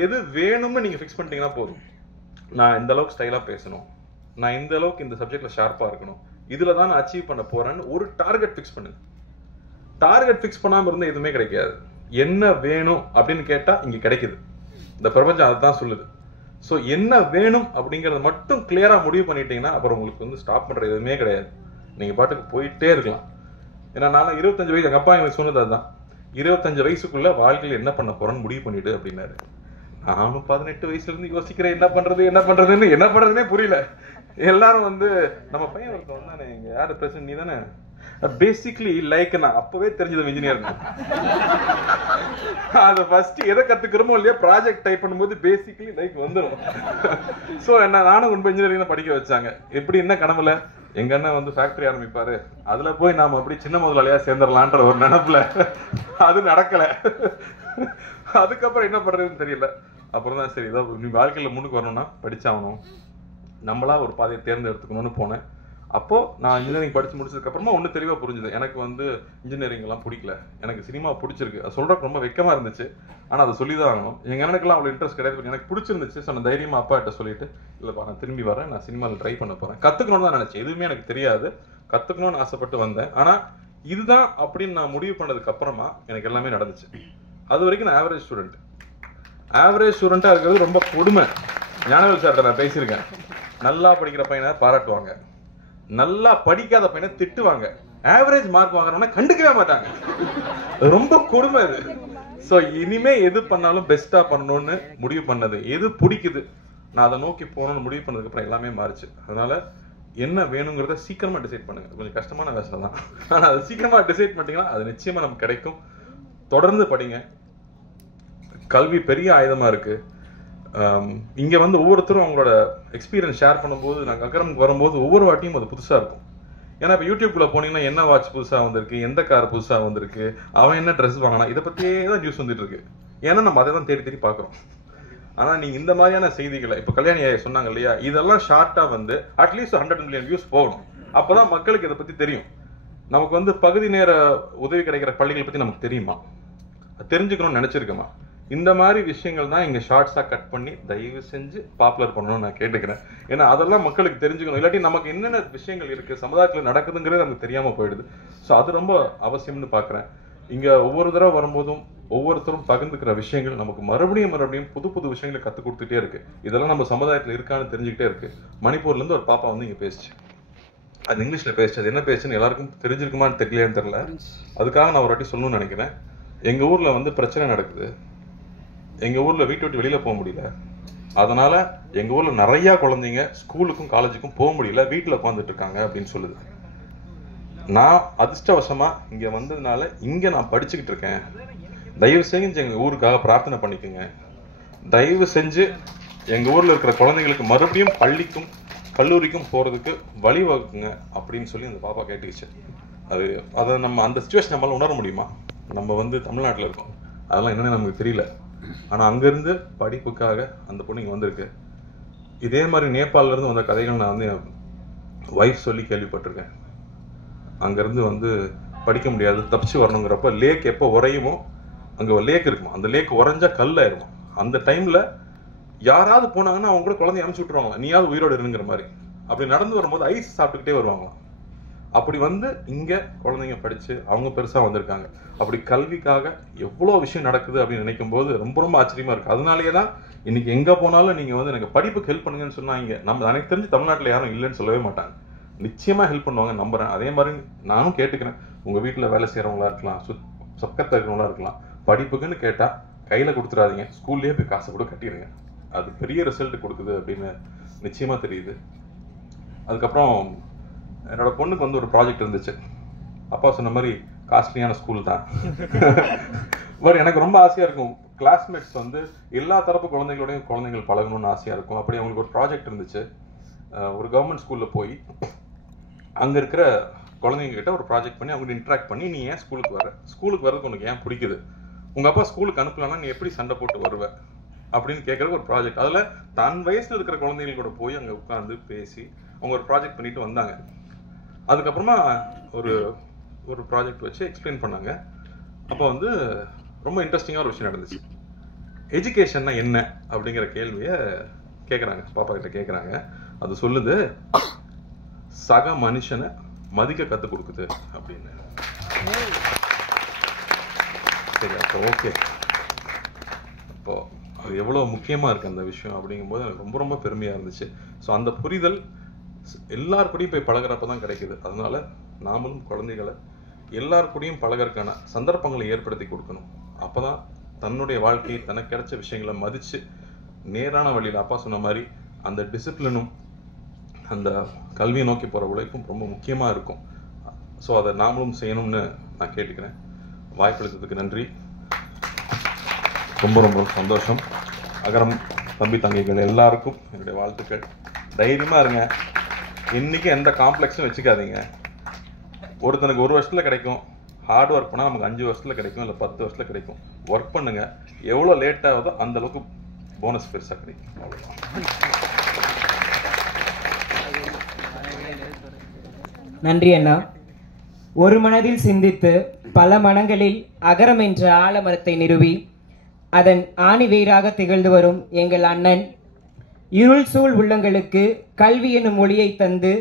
எது வேணும்னு நீங்க ஃபிக்ஸ் பண்ணிட்டீங்கன்னா போதும். நான் இந்த அளவுக்கு ஸ்டைலா பேசணும், நான் இந்த அளவுக்கு இந்த சப்ஜெக்ட்ல ஷார்ப்பா இருக்கணும், இதுல தான் நான் அச்சீவ் பண்ண போறேன்னு ஒரு டார்கெட் ஃபிக்ஸ் பண்ணுங்க. டார்கெட் ஃபிக்ஸ் பண்ணாம இருந்தா எதுவுமே கிடைக்காது. என்ன வேணும் அப்படின்னு கேட்டா இங்க கிடைக்குது. இந்த பிரபஞ்சம் அதுதான் சொல்லுது. ஸோ என்ன வேணும் அப்படிங்கறத மட்டும் கிளியரா முடிவு பண்ணிட்டீங்கன்னா அப்புறம் உங்களுக்கு வந்து ஸ்டாப் பண்ற எதுவுமே கிடையாது. நீங்க பாட்டுக்கு போயிட்டே இருக்கலாம். ஏன்னா நான் 25 வயசு, எங்க அப்பா எனக்கு சொன்னது அதுதான், 25 வயசுக்குள்ள வாழ்க்கையில் என்ன பண்ண போறேன்னு முடிவு பண்ணிடு அப்படின்னாரு. நானும் 18 வயசுல இருந்து யோசிக்கிறேன் என்ன பண்றதுன்னே புரியல. எல்லாரும் வந்து நம்ம பையன் ஒருத்தவங்க தானே, இங்க யாரு பிரச்சனை நீ தானே, பேசிக்லி லைக் நான் அப்பவே தெரிஞ்சது இன்ஜினியர். அதை ஃபர்ஸ்ட் எதை கத்துக்கிறோமோ இல்லையா ப்ராஜெக்ட் டைப் பண்ணும்போது பேசிக்லி லைக் வந்துடும். ஸோ என்ன நானும் உண்மை இன்ஜினியரிங் தான் படிக்க வச்சாங்க. எப்படி என்ன கனவுல எங்க அண்ணன் வந்து ஃபேக்டரி ஆரம்பிப்பாரு, அதுல போய் நாம அப்படி சின்ன முதலாளியா சேர்ந்துடலான்ற ஒரு நினைப்புல அது நடக்கல. அதுக்கப்புறம் என்ன பண்றதுன்னு தெரியல. அப்புறம் தான் சரி, ஏதாவது நீ வாழ்க்கையில முன்னுக்கு வரணும்னா படிச்சாகணும், நம்மளா ஒரு பாதையை தேர்ந்தெடுத்துக்கணும்னு போனேன். அப்போ நான் இன்ஜினியரிங் படிச்சு முடிச்சதுக்கு அப்புறமா ஒண்ணு தெளிவா புரிஞ்சுது, எனக்கு வந்து இன்ஜினியரிங் எல்லாம் பிடிக்கல, எனக்கு சினிமா பிடிச்சிருக்கு. அது சொல்றதுக்கு ரொம்ப வெக்கமா இருந்துச்சு, ஆனா அதை சொல்லிதான் ஆகணும். எங்க அண்ணனுக்கெல்லாம் அவ்வளவு இன்ட்ரெஸ்ட் கிடையாது, எனக்கு பிடிச்சிருந்துச்சு. ஸோ நான் தைரியமா அப்பா கிட்ட சொல்லிட்டு இல்லப்பா நான் திரும்பி வரேன், நான் சினிமாவில் ட்ரை பண்ண போறேன், கத்துக்கணும்னு தான் நினைச்சேன். எதுவுமே எனக்கு தெரியாது, கத்துக்கணும்னு ஆசைப்பட்டு வந்தேன். ஆனா இதுதான் அப்படின்னு நான் முடிவு பண்ணதுக்கு அப்புறமா எனக்கு எல்லாமே நடந்துச்சு. அது வரைக்கும் நான் ஆவரேஜ் ஸ்டூடெண்டா இருக்கிறது ரொம்ப கொடுமை. ஞானவேல் சார்ட்ட நான் பேசியிருக்கேன். நல்லா படிக்கிற பையனை பாராட்டுவாங்க, நல்லா படிக்காத பையனை திட்டுவாங்க, ஆவரேஜ் மார்க் வாங்குறவன கண்டுக்கவே மாட்டாங்க. ரொம்ப கொடுமை இது. ஸோ இனிமே எது பண்ணாலும் பெஸ்டா பண்ணணும்னு முடிவு பண்ணது. எது பிடிக்குது, நான் அதை நோக்கி போகணும்னு முடிவு பண்ணதுக்கப்புறம் எல்லாமே மாறிச்சு. அதனால என்ன வேணுங்கிறத சீக்கிரமா டிசைட் பண்ணுங்க. கொஞ்சம் கஷ்டமான வேலை தான், ஆனால் அது சீக்கிரமா டிசைட் பண்ணிட்டீங்கன்னா அது நிச்சயமா நமக்கு கிடைக்கும். தொடர்ந்து படிங்க. கல்வி பெரிய ஆயுதமா இருக்கு. இங்க வந்து ஒவ்வொருத்தரும் அவங்களோட எக்ஸ்பீரியன்ஸ் ஷேர் பண்ணும்போது, நாங்கள் அகரமுக்கு வரும்போது ஒவ்வொரு வாட்டியும் அது புதுசா இருக்கும். ஏன்னா இப்போ யூடியூப்குள்ள போனீங்கன்னா என்ன வாட்ச் புதுசா வந்திருக்கு, எந்த கார் புதுசா வந்திருக்கு, அவன் என்ன ட்ரெஸ் வாங்கினா, இதை பத்தியே தான் நியூஸ் வந்துட்டு இருக்கு. ஏன்னா நம்ம அதை தான் தேடி தேடி பார்க்குறோம். ஆனா நீங்க இந்த மாதிரியான செய்திகளை இப்போ கல்யாணி சொன்னாங்க இல்லையா, இதெல்லாம் ஷார்ட்டா வந்து அட்லீஸ்ட் 100 மில்லியன் வியூஸ் போகணும். அப்பதான் மக்களுக்கு இதை பத்தி தெரியும். நமக்கு வந்து பகுதி நேர உதவி கிடைக்கிற பள்ளிகளை பத்தி நமக்கு தெரியுமா, தெரிஞ்சுக்கணும்னு நினைச்சிருக்கோமா? இந்த மாதிரி விஷயங்கள் தான் இங்க ஷார்ட்ஸா கட் பண்ணி தயவு செஞ்சு பாப்புலர் பண்ணணும்னு நான் கேட்டுக்கிறேன். ஏன்னா அதெல்லாம் மக்களுக்கு தெரிஞ்சுக்கணும். இல்லாட்டி நமக்கு என்னென்ன விஷயங்கள் இருக்கு சமுதாயத்துல நடக்குதுங்கிறது நமக்கு தெரியாம போயிடுது. ஸோ அது ரொம்ப அவசியம்னு பாக்குறேன். இங்க ஒவ்வொரு தடவை வரும்போதும் ஒவ்வொருத்தரும் பகிர்ந்துக்கிற விஷயங்கள் நமக்கு மறுபடியும் புது புது விஷயங்களை கற்றுக் கொடுத்துட்டே இருக்கு. இதெல்லாம் நம்ம சமுதாயத்தில் இருக்கான்னு தெரிஞ்சுக்கிட்டே இருக்கு. மணிப்பூர்ல இருந்து ஒரு பாப்பா வந்து இங்க பேசுச்சு. அது இங்கிலீஷ்ல பேசுச்சு. அது என்ன பேசுன்னு எல்லாருக்கும் தெரிஞ்சிருக்குமான்னு தெரியலையான்னு தெரியல. அதுக்காக நான் ஒரு வாட்டி சொல்லணும்னு நினைக்கிறேன். எங்க ஊர்ல வந்து பிரச்சனை நடக்குது. எங்க ஊர்ல வீட்டை விட்டு வெளியில போக முடியல. அதனால எங்க ஊர்ல நிறைய குழந்தைங்க ஸ்கூலுக்கும் காலேஜுக்கும் போக முடியல, வீட்டுல உட்காந்துட்டு இருக்காங்க அப்படின்னு சொல்லுது. நான் அதிர்ஷ்டவசமா இங்க வந்ததுனால இங்க நான் படிச்சுக்கிட்டு இருக்கேன். தயவு செஞ்சு எங்க ஊருக்காக பிரார்த்தனை பண்ணிக்கோங்க. தயவு செஞ்சு எங்க ஊர்ல இருக்கிற குழந்தைங்களுக்கு மறுபடியும் பள்ளிக்கும் கல்லூரிக்கும் போறதுக்கு வழிவகுக்குங்க அப்படின்னு சொல்லி அந்த பாப்பா கேட்டுக்கிச்சு. அதை நம்ம அந்த சிச்சுவேஷன் நம்மளால உணர முடியுமா? நம்ம வந்து தமிழ்நாட்டில் இருக்கோம், அதெல்லாம் என்னன்னு நமக்கு தெரியல. ஆனா அங்கிருந்து படிப்புக்காக அந்த பொண்ணு இங்க வந்திருக்கு. இதே மாதிரி நேபாளில இருந்து வந்த கதைகள் நான் வந்து என் ஒய்ஃப் சொல்லி கேள்விப்பட்டிருக்கேன். அங்கிருந்து வந்து படிக்க முடியாது, தப்பிச்சு வரணுங்கிறப்ப லேக் எப்போ உறையுமோ, அங்க ஒரு லேக் இருக்குமா, அந்த லேக் உறைஞ்சா கல்லாயிருமா. அந்த டைம்ல யாராவது போனாங்கன்னா அவங்க கூட குழந்தைய அனுப்பிச்சு விட்டுருவாங்க, நீயாவது உயிரோடு இருங்கிற மாதிரி. அப்படி நடந்து வரும்போது ஐஸ் சாப்பிட்டுக்கிட்டே வருவாங்களாம். அப்படி வந்து இங்க குழந்தைங்க படிச்சு அவங்க பெருசா வந்திருக்காங்க. அப்படி கல்விக்காக எவ்வளவு விஷயம் நடக்குது அப்படின்னு நினைக்கும் போது ரொம்ப ரொம்ப ஆச்சரியமா இருக்கு. அதனாலேயே தான் இன்னைக்கு எங்க போனாலும் நீங்க வந்து எனக்கு படிப்புக்கு ஹெல்ப் பண்ணுங்கன்னு சொன்னா, இங்க நம்ம எனக்கு தெரிஞ்சு தமிழ்நாட்டில் யாரும் இல்லைன்னு சொல்லவே மாட்டாங்க. நிச்சயமா ஹெல்ப் பண்ணுவாங்க நம்புறேன். அதே மாதிரி நானும் கேட்டுக்கிறேன், உங்க வீட்டுல வேலை செய்யறவங்களா இருக்கலாம், பக்கத்துல இருக்கிறவங்களா இருக்கலாம், படிப்புக்குன்னு கேட்டா கையில கொடுத்துடாதீங்க, ஸ்கூல்லயே போய் காசை கூட கட்டிடுங்க. அது பெரிய ரிசல்ட் கொடுக்குது அப்படின்னு நிச்சயமா தெரியுது. அதுக்கப்புறம் என்னோட பொண்ணுக்கு வந்து ஒரு ப்ராஜெக்ட் இருந்துச்சு. அப்பா சொன்ன மாதிரி காஸ்ட்லியான ஸ்கூல் தான். பட் எனக்கு ரொம்ப ஆசையா இருக்கும், கிளாஸ்மேட்ஸ் வந்து எல்லா தரப்பு குழந்தைகள் பழகணும்னு ஆசையா இருக்கும். அப்படி அவங்களுக்கு ஒரு ப்ராஜெக்ட் இருந்துச்சு. ஒரு கவர்மெண்ட் ஸ்கூல்ல போய் அங்க இருக்கிற குழந்தைங்க கிட்ட ஒரு ப்ராஜெக்ட் பண்ணி அவங்க இன்ட்ராக்ட் பண்ணி, நீ ஏன் ஸ்கூலுக்கு வர்றதுக்கு உனக்கு ஏன் பிடிக்குது, உங்க அப்பா ஸ்கூலுக்கு அனுப்பலன்னா நீ எப்படி சண்டை போட்டு வருவ அப்படின்னு கேட்கறது ஒரு ப்ராஜெக்ட். அதுல தன் வயசுல இருக்கிற குழந்தைகள் கூட போய் அங்க உட்கார்ந்து பேசி அவங்க ஒரு ப்ராஜெக்ட் பண்ணிட்டு வந்தாங்க. அதுக்கப்புறமா ஒரு ப்ராஜெக்ட் வச்சு எக்ஸ்பிளைன் பண்ணாங்க. அப்போ வந்து ரொம்ப இன்ட்ரெஸ்டிங்காக ஒரு விஷயம் நடந்துச்சு. எஜுகேஷன்னா என்ன அப்படிங்கிற கேள்வியை கேட்குறாங்க, பாப்பா கிட்ட கேட்குறாங்க. அது சொல்லுது, சக மனுஷனை மதிக்க கற்றுக் கொடுக்குது அப்படின்னு. சரி, அப்போ ஓகே, அப்போ அது எவ்வளோ முக்கியமாக இருக்குது அந்த விஷயம் அப்படிங்கும்போது எனக்கு ரொம்ப ரொம்ப பெருமையாக இருந்துச்சு. ஸோ அந்த புரிதல் எல்லாருக்கூடையும் போய் பழகிறப்ப தான் கிடைக்குது. அதனால நாமளும் குழந்தைகளை எல்லாருக்கூடையும் பழகிறதுக்கான சந்தர்ப்பங்களை ஏற்படுத்தி கொடுக்கணும். அப்போதான் தன்னுடைய வாழ்க்கையை தனக்கு கிடைச்ச விஷயங்களை மதித்து நேரான வழியில் அப்பா சொன்ன மாதிரி அந்த டிசிப்ளினும் அந்த கல்வியை நோக்கி போகிற உழைப்பும் ரொம்ப முக்கியமாக இருக்கும். ஸோ அதை நாமளும் செய்யணும்னு நான் கேட்டுக்கிறேன். வாய்ப்பளித்ததுக்கு நன்றி. ரொம்ப ரொம்ப சந்தோஷம். அகரம் தம்பி தங்கைகள் எல்லாருக்கும் என்னுடைய வாழ்த்துக்கள். தைரியமாக இருங்க. இன்னைக்கு எந்த காம்ப்ளெக்ஸும் வச்சுக்காதீங்க. ஒருத்தனுக்கு 1 வருஷத்துல கிடைக்கும், ஹார்ட் ஒர்க் பண்ணால் நமக்கு 5 வருஷத்துல கிடைக்கும், இல்லை 10 வருஷத்துல கிடைக்கும். ஒர்க் பண்ணுங்க, எவ்வளோ லேட் ஆகுதோ அந்த அளவுக்கு போனஸ் பெருசாக கிடைக்கும். அவ்வளோதான். நன்றி அண்ணா. ஒரு மனதில் சிந்தித்து பல மனங்களில் அகரம் என்ற ஆலமரத்தை நிறுவி அதன் ஆணி வேராக திகழ்ந்து வரும் எங்கள் அண்ணன், இருள் சூழ் உள்ளங்களுக்கு கல்வி எனும் மொழியை தந்து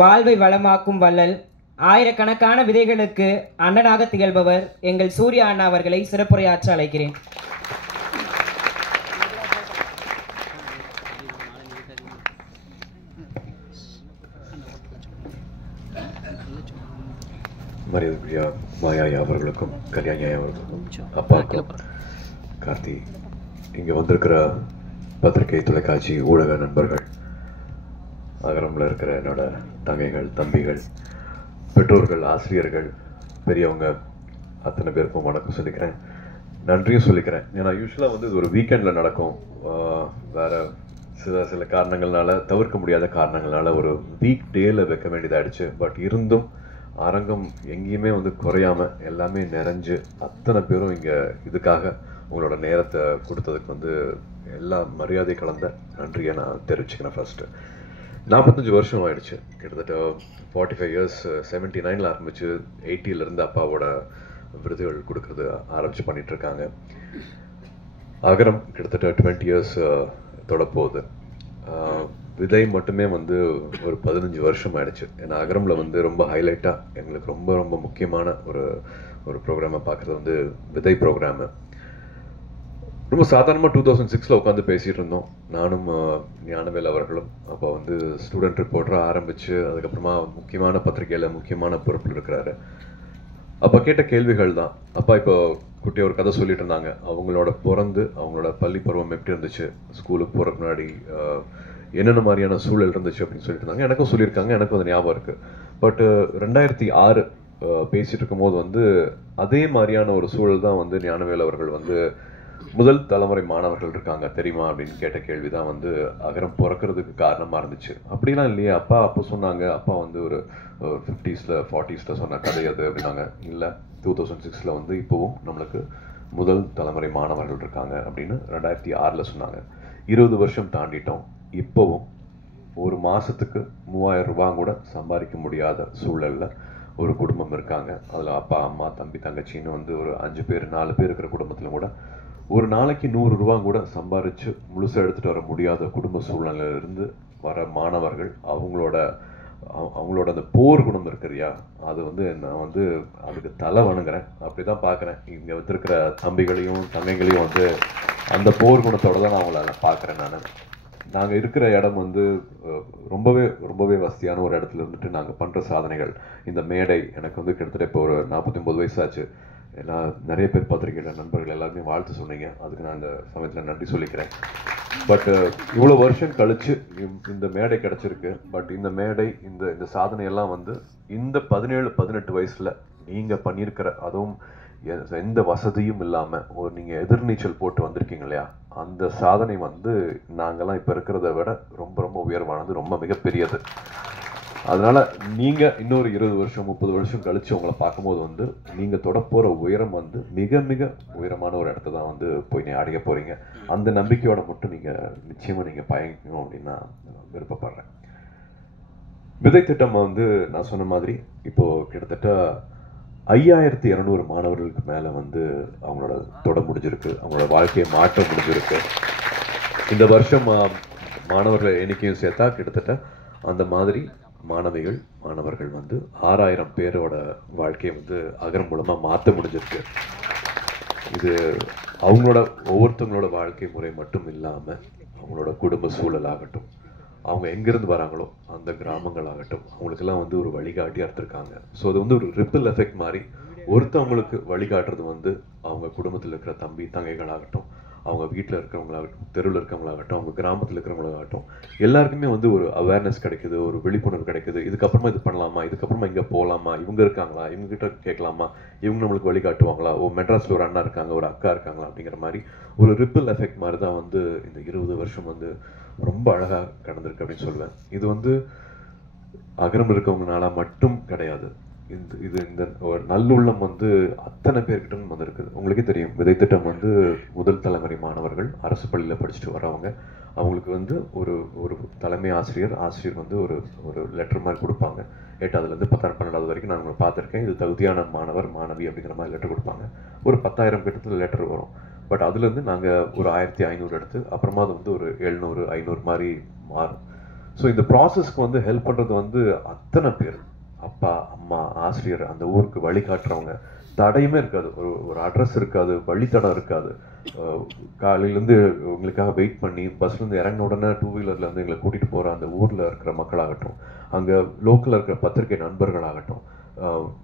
வாழ்வை வளமாக்கும் வள்ளல், ஆயிரக்கணக்கான விதைகளுக்கு அண்ணனாக திகழ்பவர் எங்கள் சூர்யா அண்ணா அவர்களை சிறப்புரையாற்ற அழைக்கிறேன். மரியாதைக்குரிய மாயா அவர்களுக்கும் கல்யாணி அவர்களுக்கும் அப்பாவுக்கும் கார்த்தி, இங்கே வந்திருக்கிற பத்திரிகை தொலைக்காட்சி ஊடக நண்பர்கள், அகரமில் இருக்கிற என்னோட தங்கைகள், தம்பிகள், பெற்றோர்கள், ஆசிரியர்கள், பெரியவங்க அத்தனை பேருக்கும் வணக்கம் சொல்லிக்கிறேன். நன்றியும் சொல்லிக்கிறேன். ஏன்னா யூஸ்வலாக வந்து இது ஒரு வீக்கெண்டில் நடக்கும். வேறு சில காரணங்கள்னால, தவிர்க்க முடியாத காரணங்கள்னால ஒரு வீக் டேயில் வைக்க வேண்டியதாகிடுச்சு. பட் இருந்தும் அரங்கம் எங்கேயுமே வந்து குறையாமல் எல்லாமே நிறைஞ்சு அத்தனை பேரும் இங்கே இதுக்காக உங்களோட நேரத்தை கொடுத்ததுக்கு வந்து எல்லா மரியாதை கலந்த நன்றியை நான் தெரிவிச்சுக்கிறேன். ஃபர்ஸ்ட்டு 45 வருஷம் ஆயிடுச்சு, கிட்டத்தட்ட 45 இயர்ஸ். 79 ஆரம்பிச்சு 80 அப்பாவோட விருதுகள் கொடுக்கறது ஆரம்பிச்சு பண்ணிட்டு இருக்காங்க. அகரம் கிட்டத்தட்ட 20 இயர்ஸ் தொடப்போகுது. விதை மட்டுமே வந்து ஒரு 15 வருஷம் ஆயிடுச்சு. ஏன்னா அகரமில் வந்து ரொம்ப ஹைலைட்டாக எங்களுக்கு ரொம்ப ரொம்ப முக்கியமான ஒரு ப்ரோக்ராமை பார்க்குறது வந்து விதை ப்ரோக்ராமு. ரொம்ப சாதாரணமாக 2006 உட்காந்து பேசிகிட்டு இருந்தோம், நானும் ஞானவேல் அவர்களும். அப்போ வந்து ஸ்டூடெண்ட் ரிப்போர்ட்டராக ஆரம்பித்து அதுக்கப்புறமா முக்கியமான பத்திரிகையில் முக்கியமான பொறுப்பில் இருக்கிறாரு. அப்போ கேட்ட கேள்விகள் தான். அப்பா இப்போ குட்டி ஒரு கதை சொல்லிட்டு இருந்தாங்க. அவங்களோட அவங்களோட பள்ளி பருவம் எப்படி இருந்துச்சு, ஸ்கூலுக்கு போகிறதுக்கு முன்னாடி என்னென்ன மாதிரியான சூழல் இருந்துச்சு அப்படின்னு சொல்லிட்டு இருந்தாங்க. எனக்கும் சொல்லியிருக்காங்க, எனக்கும் அது ஞாபகம் இருக்குது. பட் 2006 பேசிகிட்டு இருக்கும்போது வந்து அதே மாதிரியான ஒரு சூழல் தான் வந்து ஞானவேல் அவர்கள் வந்து முதல் தலைமுறை மாணவர்கள் இருக்காங்க தெரியுமா அப்படின்னு கேட்ட கேள்வி தான் வந்து அகரம் பிறக்கிறதுக்கு காரணமாக இருந்துச்சு. அப்படிலாம் இல்லையே அப்பா அப்போ சொன்னாங்க. அப்பா வந்து ஒரு 50s 40s சொன்ன கதை அது அப்படின்னாங்க. இல்லை, 2006 வந்து இப்போவும் நம்மளுக்கு முதல் தலைமுறை மாணவர்கள் இருக்காங்க அப்படின்னு 2006 சொன்னாங்க. 20 வருஷம் தாண்டிட்டோம். இப்போவும் ஒரு மாதத்துக்கு 3000 ரூபாய் கூட சம்பாதிக்க முடியாத சூழலில் ஒரு குடும்பம் இருக்காங்க. அதில் அப்பா, அம்மா, தம்பி, தங்கச்சின்னு வந்து ஒரு 5 பேர் 4 பேர் இருக்கிற குடும்பத்திலும் கூட ஒரு நாளைக்கு 100 ரூபா கூட சம்பாரிச்சு முழுசாக எடுத்துகிட்டு வர முடியாத குடும்ப சூழ்நிலையிலிருந்து வர மாணவர்கள் அவங்களோட அந்த போர் குணம் இருக்கிறியா, அது வந்து நான் வந்து அதுக்கு தலை வணங்குறேன். அப்படி தான் பார்க்குறேன். இங்கே வந்திருக்கிற தம்பிகளையும் தங்கைகளையும் வந்து அந்த போர் குணத்தோடு தான் நான் அவங்கள பார்க்குறேன். நாங்கள் இருக்கிற இடம் வந்து ரொம்பவே ரொம்பவே வசதியான ஒரு இடத்துல இருந்துட்டு நாங்கள் பண்ணுற சாதனைகள், இந்த மேடை எனக்கு வந்து கிட்டத்தட்ட இப்போ ஒரு 49 வயசாச்சு. நிறைய பேர் பத்திரிகையில் நண்பர்கள் எல்லாருமே வாழ்த்து சொன்னீங்க, அதுக்கு நான் இந்த சமயத்தில் நன்றி சொல்லிக்கிறேன். பட் இவ்வளோ வருஷம் கழிச்சு இந்த மேடை கிடச்சிருக்கு. பட் இந்த மேடை இந்த சாதனையெல்லாம் வந்து இந்த 17-18 வயசில் நீங்கள் பண்ணியிருக்கிற, அதுவும் எந்த வசதியும் இல்லாமல் நீங்கள் எதிர்நீச்சல் போட்டு வந்திருக்கீங்க இல்லையா, அந்த சாதனை வந்து நாங்கள்லாம் இப்போ இருக்கிறத விட ரொம்ப ரொம்ப உயர்வானது, ரொம்ப மிகப்பெரியது. அதனால நீங்கள் இன்னொரு 20 வருஷம் 30 வருஷம் கழிச்சு உங்களை பார்க்கும்போது வந்து நீங்கள் தொடப்போகிற உயரம் வந்து மிக மிக உயரமான ஒரு இடத்த தான் வந்து போய் அடைய போகிறீங்க. அந்த நம்பிக்கையோட மட்டும் நீங்கள் நிச்சயமாக நீங்கள் பயணிக்கணும் அப்படின்னு நான் விருப்பப்படுறேன். விதை திட்டம் வந்து நான் சொன்ன மாதிரி இப்போது கிட்டத்தட்ட 5200 மாணவர்களுக்கு மேலே வந்து அவங்களோட தொட முடிஞ்சிருக்கு, அவங்களோட வாழ்க்கையை மாற்ற முடிஞ்சிருக்கு. இந்த வருஷம் மாணவர்கள் எண்ணிக்கையும் சேர்த்தா கிட்டத்தட்ட அந்த மாதிரி மாணவர்கள் வந்து 6000 பேரோட வாழ்க்கையை வந்து அகரம் மூலமாக மாற்ற முடிஞ்சிருக்கு. இது அவங்களோட ஒவ்வொருத்தவங்களோட வாழ்க்கை முறை மட்டும் இல்லாமல் அவங்களோட குடும்ப சூழலாகட்டும், அவங்க எங்கேருந்து வராங்களோ அந்த கிராமங்களாகட்டும், அவங்களுக்கெல்லாம் வந்து ஒரு வழிகாட்டியாக இருந்திருக்காங்க. ஸோ அது வந்து ஒரு ரிப்பிள் எஃபெக்ட் மாதிரி ஒருத்தவங்களுக்கு வழிகாட்டுறது வந்து அவங்க குடும்பத்தில் இருக்கிற தம்பி தங்கைகளாகட்டும், அவங்க வீட்டில் இருக்கிறவங்களாகட்டும், தெருவில் இருக்கிறவங்களாகட்டும், அவங்க கிராமத்தில் இருக்கிறவங்களாகட்டும், எல்லாருக்குமே வந்து ஒரு அவேர்னஸ் கிடைக்குது, ஒரு விழிப்புணர்வு கிடைக்குது. இதுக்கப்புறமா இது பண்ணலாமா, இதுக்கப்புறமா இங்கே போகலாமா, இவங்க இருக்காங்களா, இவங்ககிட்ட கேட்கலாமா, இவங்க நம்மளுக்கு வழிகாட்டுவாங்களா, மெட்ராஸில் ஒரு அண்ணா இருக்காங்க, ஒரு அக்கா இருக்காங்களா அப்படிங்கிற மாதிரி ஒரு ரிப்பிள் எஃபெக்ட் மாதிரி தான் வந்து இந்த 20 வருஷம் வந்து ரொம்ப அழகாக கடந்திருக்கு அப்படின்னு சொல்லுவேன். இது வந்து அகரம் இருக்கவங்கனால மட்டும் கிடையாது. இந்த நல்லுள்ளம் வந்து அத்தனை பேர்கிட்டும் வந்திருக்குது. உங்களுக்கே தெரியும், விதை திட்டம் வந்து முதல் தலைமுறை மாணவர்கள் அரசு பள்ளியில் படிச்சுட்டு வரவங்க, அவங்களுக்கு வந்து ஒரு தலைமை ஆசிரியர் வந்து ஒரு லெட்டர் மாதிரி கொடுப்பாங்க. 8ஆவதுலேருந்து 10ஆம் 12ஆவது வரைக்கும் நான் உங்களை பார்த்துருக்கேன். இது தகுதியான மாணவர் மாணவி அப்படிங்கிற மாதிரி லெட்டர் கொடுப்பாங்க. ஒரு 10,000 கிட்டத்தில் லெட்டர் வரும். பட் அதுலேருந்து நாங்கள் ஒரு 1500 எடுத்து அப்புறமா அது வந்து ஒரு 700 500 மாதிரி மாறும். ஸோ இந்த ப்ராசஸ்க்கு வந்து ஹெல்ப் பண்ணுறது வந்து அத்தனை பேர், அப்பா அம்மா ஆசிரியர், அந்த ஊருக்கு வழிகாட்டுறவங்க. தடையுமே இருக்காது, ஒரு அட்ரஸ் இருக்காது, வழித்தடம் இருக்காது. காலையிலேருந்து உங்களுக்காக வெயிட் பண்ணி பஸ்லேருந்து இறங்கின உடனே 2 வீலரில் வந்து எங்களை கூட்டிகிட்டு போகிற அந்த ஊரில் இருக்கிற மக்களாகட்டும், அங்கே லோக்கலில் இருக்கிற பத்திரிகை நண்பர்களாகட்டும்,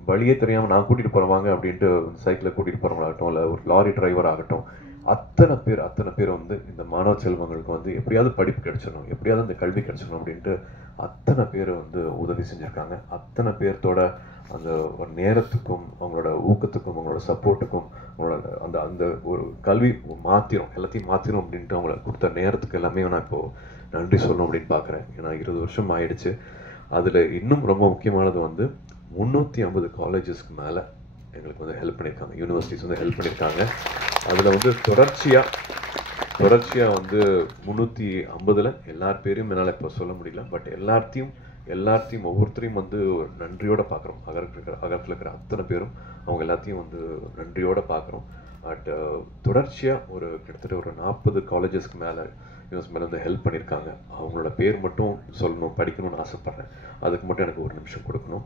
வழியே தெரியாமல் நான் கூட்டிகிட்டு போகிறவாங்க அப்படின்ட்டு சைக்கிளில் கூட்டிகிட்டு போகிறவங்களாகட்டும், இல்லை ஒரு லாரி டிரைவர் ஆகட்டும், அத்தனை பேர் வந்து இந்த மாணவ செல்வங்களுக்கு வந்து எப்படியாவது படிப்பு கிடைச்சிடணும், எப்படியாவது அந்த கல்வி கிடைச்சிடணும் அப்படின்ட்டு அத்தனை பேர் வந்து உதவி செஞ்சுருக்காங்க. அத்தனை பேர்த்தோட அந்த ஒரு நேரத்துக்கும் அவங்களோட ஊக்கத்துக்கும் அவங்களோட சப்போர்ட்டுக்கும் அவங்களோட அந்த அந்த ஒரு கல்வி எல்லாத்தையும் மாற்றிடும் அப்படின்ட்டு அவங்கள கொடுத்த நேரத்துக்கு எல்லாமே நான் இப்போது நன்றி சொல்லணும் அப்படின்னு பார்க்குறேன். ஏன்னா 20 வருஷம் ஆயிடுச்சு. அதில் இன்னும் ரொம்ப முக்கியமானது வந்து 350 காலேஜஸ்க்கு மேலே எங்களுக்கு வந்து ஹெல்ப் பண்ணியிருக்காங்க, யூனிவர்சிட்டிஸ் வந்து ஹெல்ப் பண்ணியிருக்காங்க. அதில் வந்து தொடர்ச்சியாக வந்து 350ல் எல்லார் பேரையும் என்னால் இப்போ சொல்ல முடியல. பட் எல்லாத்தையும் ஒவ்வொருத்தரையும் வந்து ஒரு நன்றியோடு பார்க்குறோம். அகரத்தில் இருக்கிற அத்தனை பேரும் அவங்க எல்லாத்தையும் வந்து நன்றியோடு பார்க்குறோம். பட் தொடர்ச்சியாக கிட்டத்தட்ட ஒரு 40 காலேஜஸ்க்கு மேலே வந்து ஹெல்ப் பண்ணியிருக்காங்க. அவங்களோட பேர் மட்டும் சொல்லணும், படிக்கணும்னு ஆசைப்பட்றேன். அதுக்கு மட்டும் எனக்கு ஒரு நிமிஷம் கொடுக்கணும்.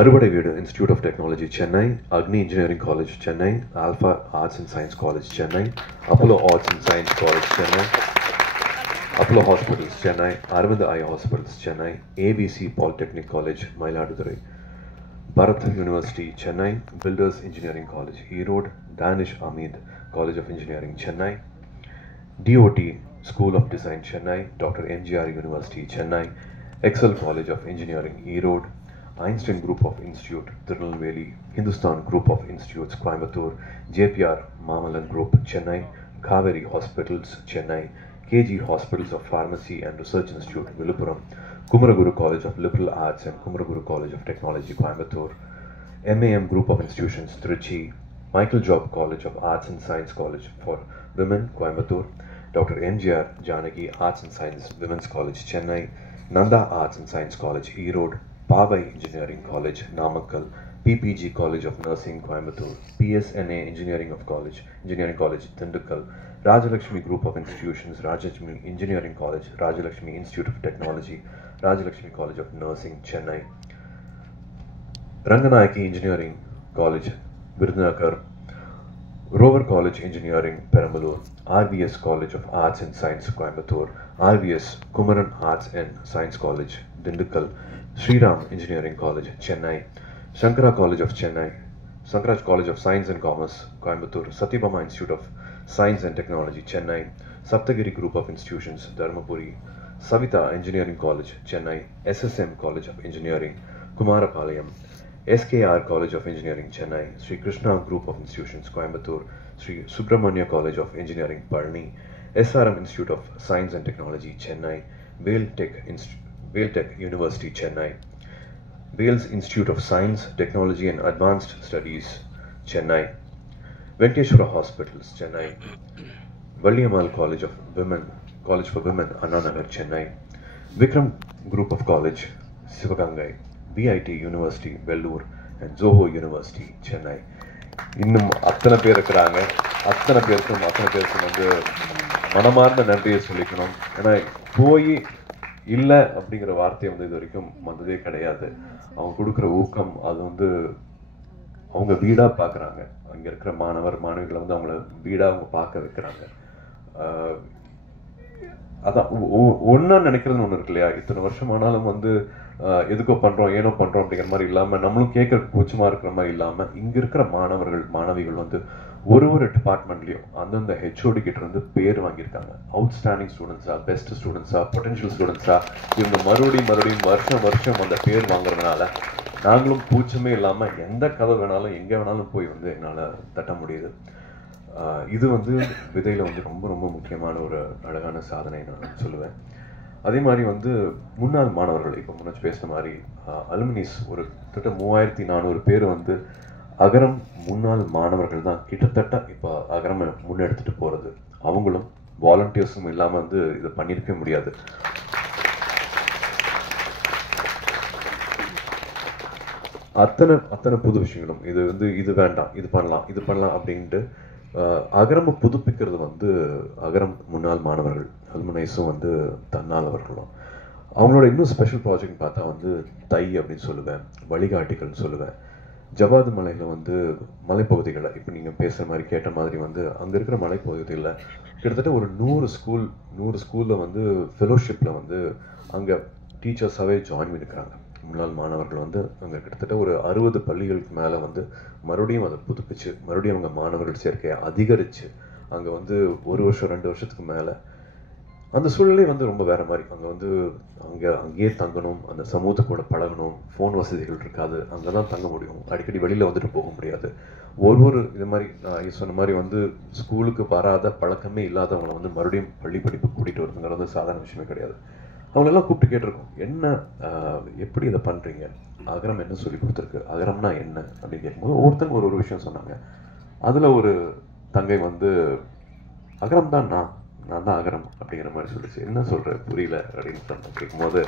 அறுவடை வீடு institute of technology Chennai, Agni engineering college Chennai, Alpha arts and science college Chennai, Apollo arts and science college Chennai, Apollo hospitals Chennai, Aravind eye hospitals Chennai, A B C polytechnic college Mayiladuthurai, Bharath university Chennai, builders engineering college Erode, Dhaanish Ahmed college of engineering Chennai, DOT School of Design Chennai, Dr. NGR University Chennai, Excel College of Engineering Erode, Einstein Group of Institute Tirunelveli, Hindustan Group of Institutes Coimbatore, JPR Mamalan Group Chennai, Kaveri Hospitals Chennai, KG Hospitals of Pharmacy and Research Institute Viluppuram, Kumaraguru College of Liberal Arts and Kumaraguru College of Technology Coimbatore, MAM Group of Institutions Trichy, Michael Job College of Arts and Science College for Women Coimbatore, Dr. NGR Janaki Arts and Science Women's College Chennai, Nanda Arts and Science College Erode, Pavai Engineering College Namakkal, PPG College of Nursing Coimbatore, PSNA Engineering College Dindigul, Rajalakshmi Group of Institutions, Rajalakshmi Engineering College, Rajalakshmi Institute of Technology, Rajalakshmi College of Nursing Chennai, Ranganayaki Engineering College Virudhunagar, Rover College Engineering Perambalur, RVS College of Arts and Science Coimbatore, RVS Kumaran Arts and Science College Dindigul, Sriram Engineering College Chennai, Shankara College of Chennai, Shankara College of Science and Commerce Coimbatore, Satyabama Institute of Science and Technology Chennai, Saptagiri Group of Institutions Dharmapuri, Savita Engineering College Chennai, SSM College of Engineering Kumarapalayam, SKR College of Engineering Chennai, Sri Krishna Group of Institutions Coimbatore, Sri Subramanya College of Engineering Palani, SRM Institute of Science and Technology Chennai, Vale Tech University Chennai, Wales Institute of Science, Technology and Advanced Studies Chennai, Venkateshwara Hospitals Chennai, Valliyamal College for Women Anna Nagar Chennai, Vikram Group of College Sivagangai, VIT University Vellore and Zoho University Chennai. இன்னும் அத்தனை பேர் இருக்கிறாங்க. அத்தனை பேருக்கும் வந்து மனமார்ந்த நன்றியை சொல்லிக்கணும். ஏன்னா போய் இல்லை அப்படிங்கிற வார்த்தையை வந்து இது வரைக்கும் வந்ததே கிடையாது. அவங்க கொடுக்குற ஊக்கம் அது வந்து அவங்க வீடாக பார்க்குறாங்க. அங்கே இருக்கிற மாணவிகளை வந்து அவங்கள வீடாக அவங்க பார்க்க வைக்கிறாங்க. அதான் ஒன்றா நினைக்கிறதுன்னு ஒன்று இருக்கு இல்லையா? இத்தனை வருஷம் ஆனாலும் வந்து எதுக்கோ பண்ணுறோம் ஏனோ பண்ணுறோம் அப்படிங்கிற மாதிரி இல்லாமல், நம்மளும் கேட்கறதுக்கு கூச்சமாக இருக்கிற மாதிரி இல்லாமல், இங்கே இருக்கிற மாணவிகள் வந்து ஒரு டிபார்ட்மெண்ட்லேயும் அந்தந்த ஹெச்ஓடி கிட்ட இருந்து பேர் வாங்கியிருக்காங்க. அவுட்ஸ்டாண்டிங் ஸ்டூடெண்ட்ஸா, பெஸ்ட் ஸ்டூடெண்ட்ஸா, பொட்டன்ஷியல் ஸ்டூடெண்ட்ஸா, இவங்க மறுபடியும் வருஷம் அந்த பேர் வாங்குறதுனால நாங்களும் கூச்சமே இல்லாமல் எந்த கதை வேணாலும் எங்கே வேணாலும் போய் வந்து என்னால் தட்ட முடியுது. இது வந்து விதையில் வந்து ரொம்ப ரொம்ப முக்கியமான ஒரு அழகான சாதனை நான் சொல்லுவேன். அதே மாதிரி வந்து முன்னாள் மாணவர்கள், இப்போ முன்னாடி பேசுன மாதிரி அலுமினிஸ் ஒரு கிட்டத்தட்ட 3400 பேர் வந்து அகரம் முன்னாள் மாணவர்கள் தான் கிட்டத்தட்ட இப்போ அகரம் முன்னெடுத்துட்டு போகிறது. அவங்களும் வாலண்டியர்ஸும் இல்லாமல் வந்து இதை பண்ணியிருக்க முடியாது. அத்தனை புது விஷயங்களும் இது வேண்டாம், இது பண்ணலாம் அப்படின்ட்டு அகரமை புதுப்பிக்கிறது வந்து அகரம் முன்னாள் மாணவர்கள் அலுமினைஸும் வந்து தன்னாளவர்களும். அவங்களோட இன்னும் ஸ்பெஷல் ப்ராஜெக்ட் பார்த்தா வந்து தை அப்படின்னு சொல்லுவேன், வழிகாட்டிகள் சொல்லுவேன். ஜவாது மலையில் வந்து மலைப்பகுதிகளை இப்போ நீங்கள் பேசுகிற மாதிரி கேட்ட மாதிரி வந்து அங்கே இருக்கிற மலைப்பகுதிகளில் கிட்டத்தட்ட ஒரு 100 ஸ்கூலில் வந்து ஃபெலோஷிப்பில் வந்து அங்கே டீச்சர்ஸாகவே ஜாயின் பண்ணியிருக்கிறாங்க. முன்னாள் மாணவர்கள் வந்து அங்கே கிட்டத்தட்ட ஒரு 60 பள்ளிகளுக்கு மேலே வந்து மறுபடியும் அதை புதுப்பிச்சு மறுபடியும் அவங்க மாணவர்கள் சேர்க்கையை அதிகரித்து அங்கே வந்து 1 வருஷம் 2 வருஷத்துக்கு மேலே அந்த சூழ்நிலை வந்து ரொம்ப வேற மாதிரி. அங்கே வந்து அங்கேயே தங்கணும், அந்த சமூகத்துக்கூட பழகணும், ஃபோன் வசதிகள் இருக்காது, அங்கே தான் தங்க முடியும், அடிக்கடி வெளியில் வந்துட்டு போக முடியாது. ஒரு இது மாதிரி நான் சொன்ன மாதிரி வந்து ஸ்கூலுக்கு வராத பழக்கமே இல்லாதவங்களை வந்து மறுபடியும் பள்ளி படிப்பு கூட்டிகிட்டு வருதுங்கிறது வந்து சாதாரண விஷயமே கிடையாது. அவங்களெல்லாம் கூப்பிட்டு கேட்டிருக்கோம், என்ன எப்படி இதை பண்ணுறீங்க, அகரம் என்ன சொல்லி கொடுத்துருக்கு, அகரம்னா என்ன அப்படின்னு கேட்கும்போது ஒவ்வொருத்தங்க ஒரு விஷயம் சொன்னாங்க. அதில் ஒரு தங்கை வந்து அகரம் தான் நான் தான் அகரம் அப்படிங்கிற மாதிரி சொல்லிச்சு. என்ன சொல்கிறேன் புரியல அப்படின்னு சொன்ன கேட்கும்போது,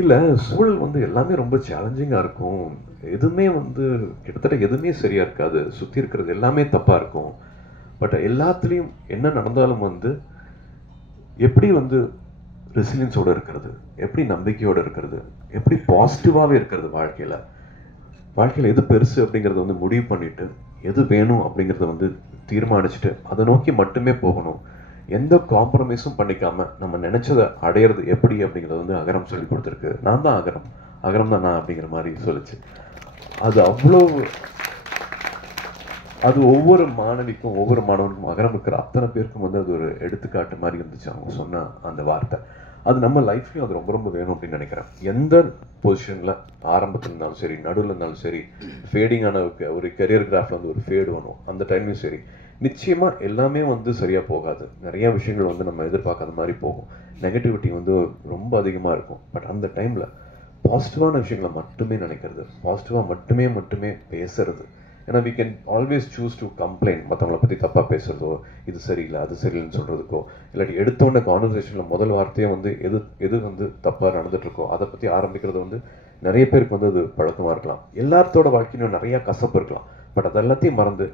இல்லை சூழல் வந்து எல்லாமே ரொம்ப சேலஞ்சிங்காக இருக்கும், எதுவுமே வந்து கிட்டத்தட்ட எதுவுமே சரியாக இருக்காது, சுற்றி இருக்கிறது எல்லாமே தப்பாக இருக்கும், பட் எல்லாத்துலேயும் என்ன நடந்தாலும் வந்து எப்படி வந்து ரெசிலியன்ஸோடு இருக்கிறது, எப்படி நம்பிக்கையோடு இருக்கிறது, எப்படி பாசிட்டிவாகவே இருக்கிறது, வாழ்க்கையில் எது பெருசு அப்படிங்கிறத வந்து முடிவு பண்ணிட்டு எது வேணும் அப்படிங்கிறத வந்து தீர்மானிச்சுட்டு அதை நோக்கி மட்டுமே போகணும், எந்த காம்ப்ரமைஸும் பண்ணிக்காம நம்ம நினைச்சதை அடையிறது எப்படி அப்படிங்கிறது வந்து அகரம் சொல்லி கொடுத்துருக்கு. நான் தான் அகரம் தான் நான் அப்படிங்கிற மாதிரி சொல்லிச்சு. அது ஒவ்வொரு மாணவிக்கும் ஒவ்வொரு மாணவனுக்கும் அகரம் இருக்கிற அத்தனை பேருக்கும் வந்து அது ஒரு எடுத்துக்காட்டு மாதிரி இருந்துச்சு அவங்க சொன்ன அந்த வார்த்தை. அது நம்ம லைஃப்லையும் அது ரொம்ப ரொம்ப வேணும் அப்படின்னு நினைக்கிறேன். எந்த பொசிஷனில் ஆரம்பத்தில் இருந்தாலும் சரி, நடுவில் இருந்தாலும் சரி, ஃபேடிங்கான ஒரு கெரியர் கிராஃப்ல வந்து ஒரு ஃபேடு வரும், அந்த டைம்லையும் சரி, நிச்சயமாக எல்லாமே வந்து சரியாக போகாது, நிறைய விஷயங்கள் வந்து நம்ம எதிர்பார்க்காத மாதிரி போகும், நெகட்டிவிட்டி வந்து ரொம்ப அதிகமாக இருக்கும். பட் அந்த டைமில் பாசிட்டிவான விஷயங்களை மட்டுமே நினைக்கிறது, பாசிட்டிவாக மட்டுமே பேசுறது. ஏன்னா we can always choose to complain, மற்றவங்களை பற்றி தப்பாக பேசுறதோ, இது சரியில்லை அது சரியில்லைன்னு சொல்கிறதுக்கோ, இல்லாட்டி எடுத்தோடனே கான்வர்சேஷனில் முதல் வார்த்தையே வந்து எது வந்து தப்பாக நடந்துட்டுருக்கோ அதை பற்றி ஆரம்பிக்கிறது வந்து நிறைய பேருக்கு வந்து அது பழக்கமாக இருக்கலாம். எல்லாத்தோட வாழ்க்கையிலும் நிறையா கசப்பு இருக்கலாம், பட் அதெல்லாத்தையும் மறந்து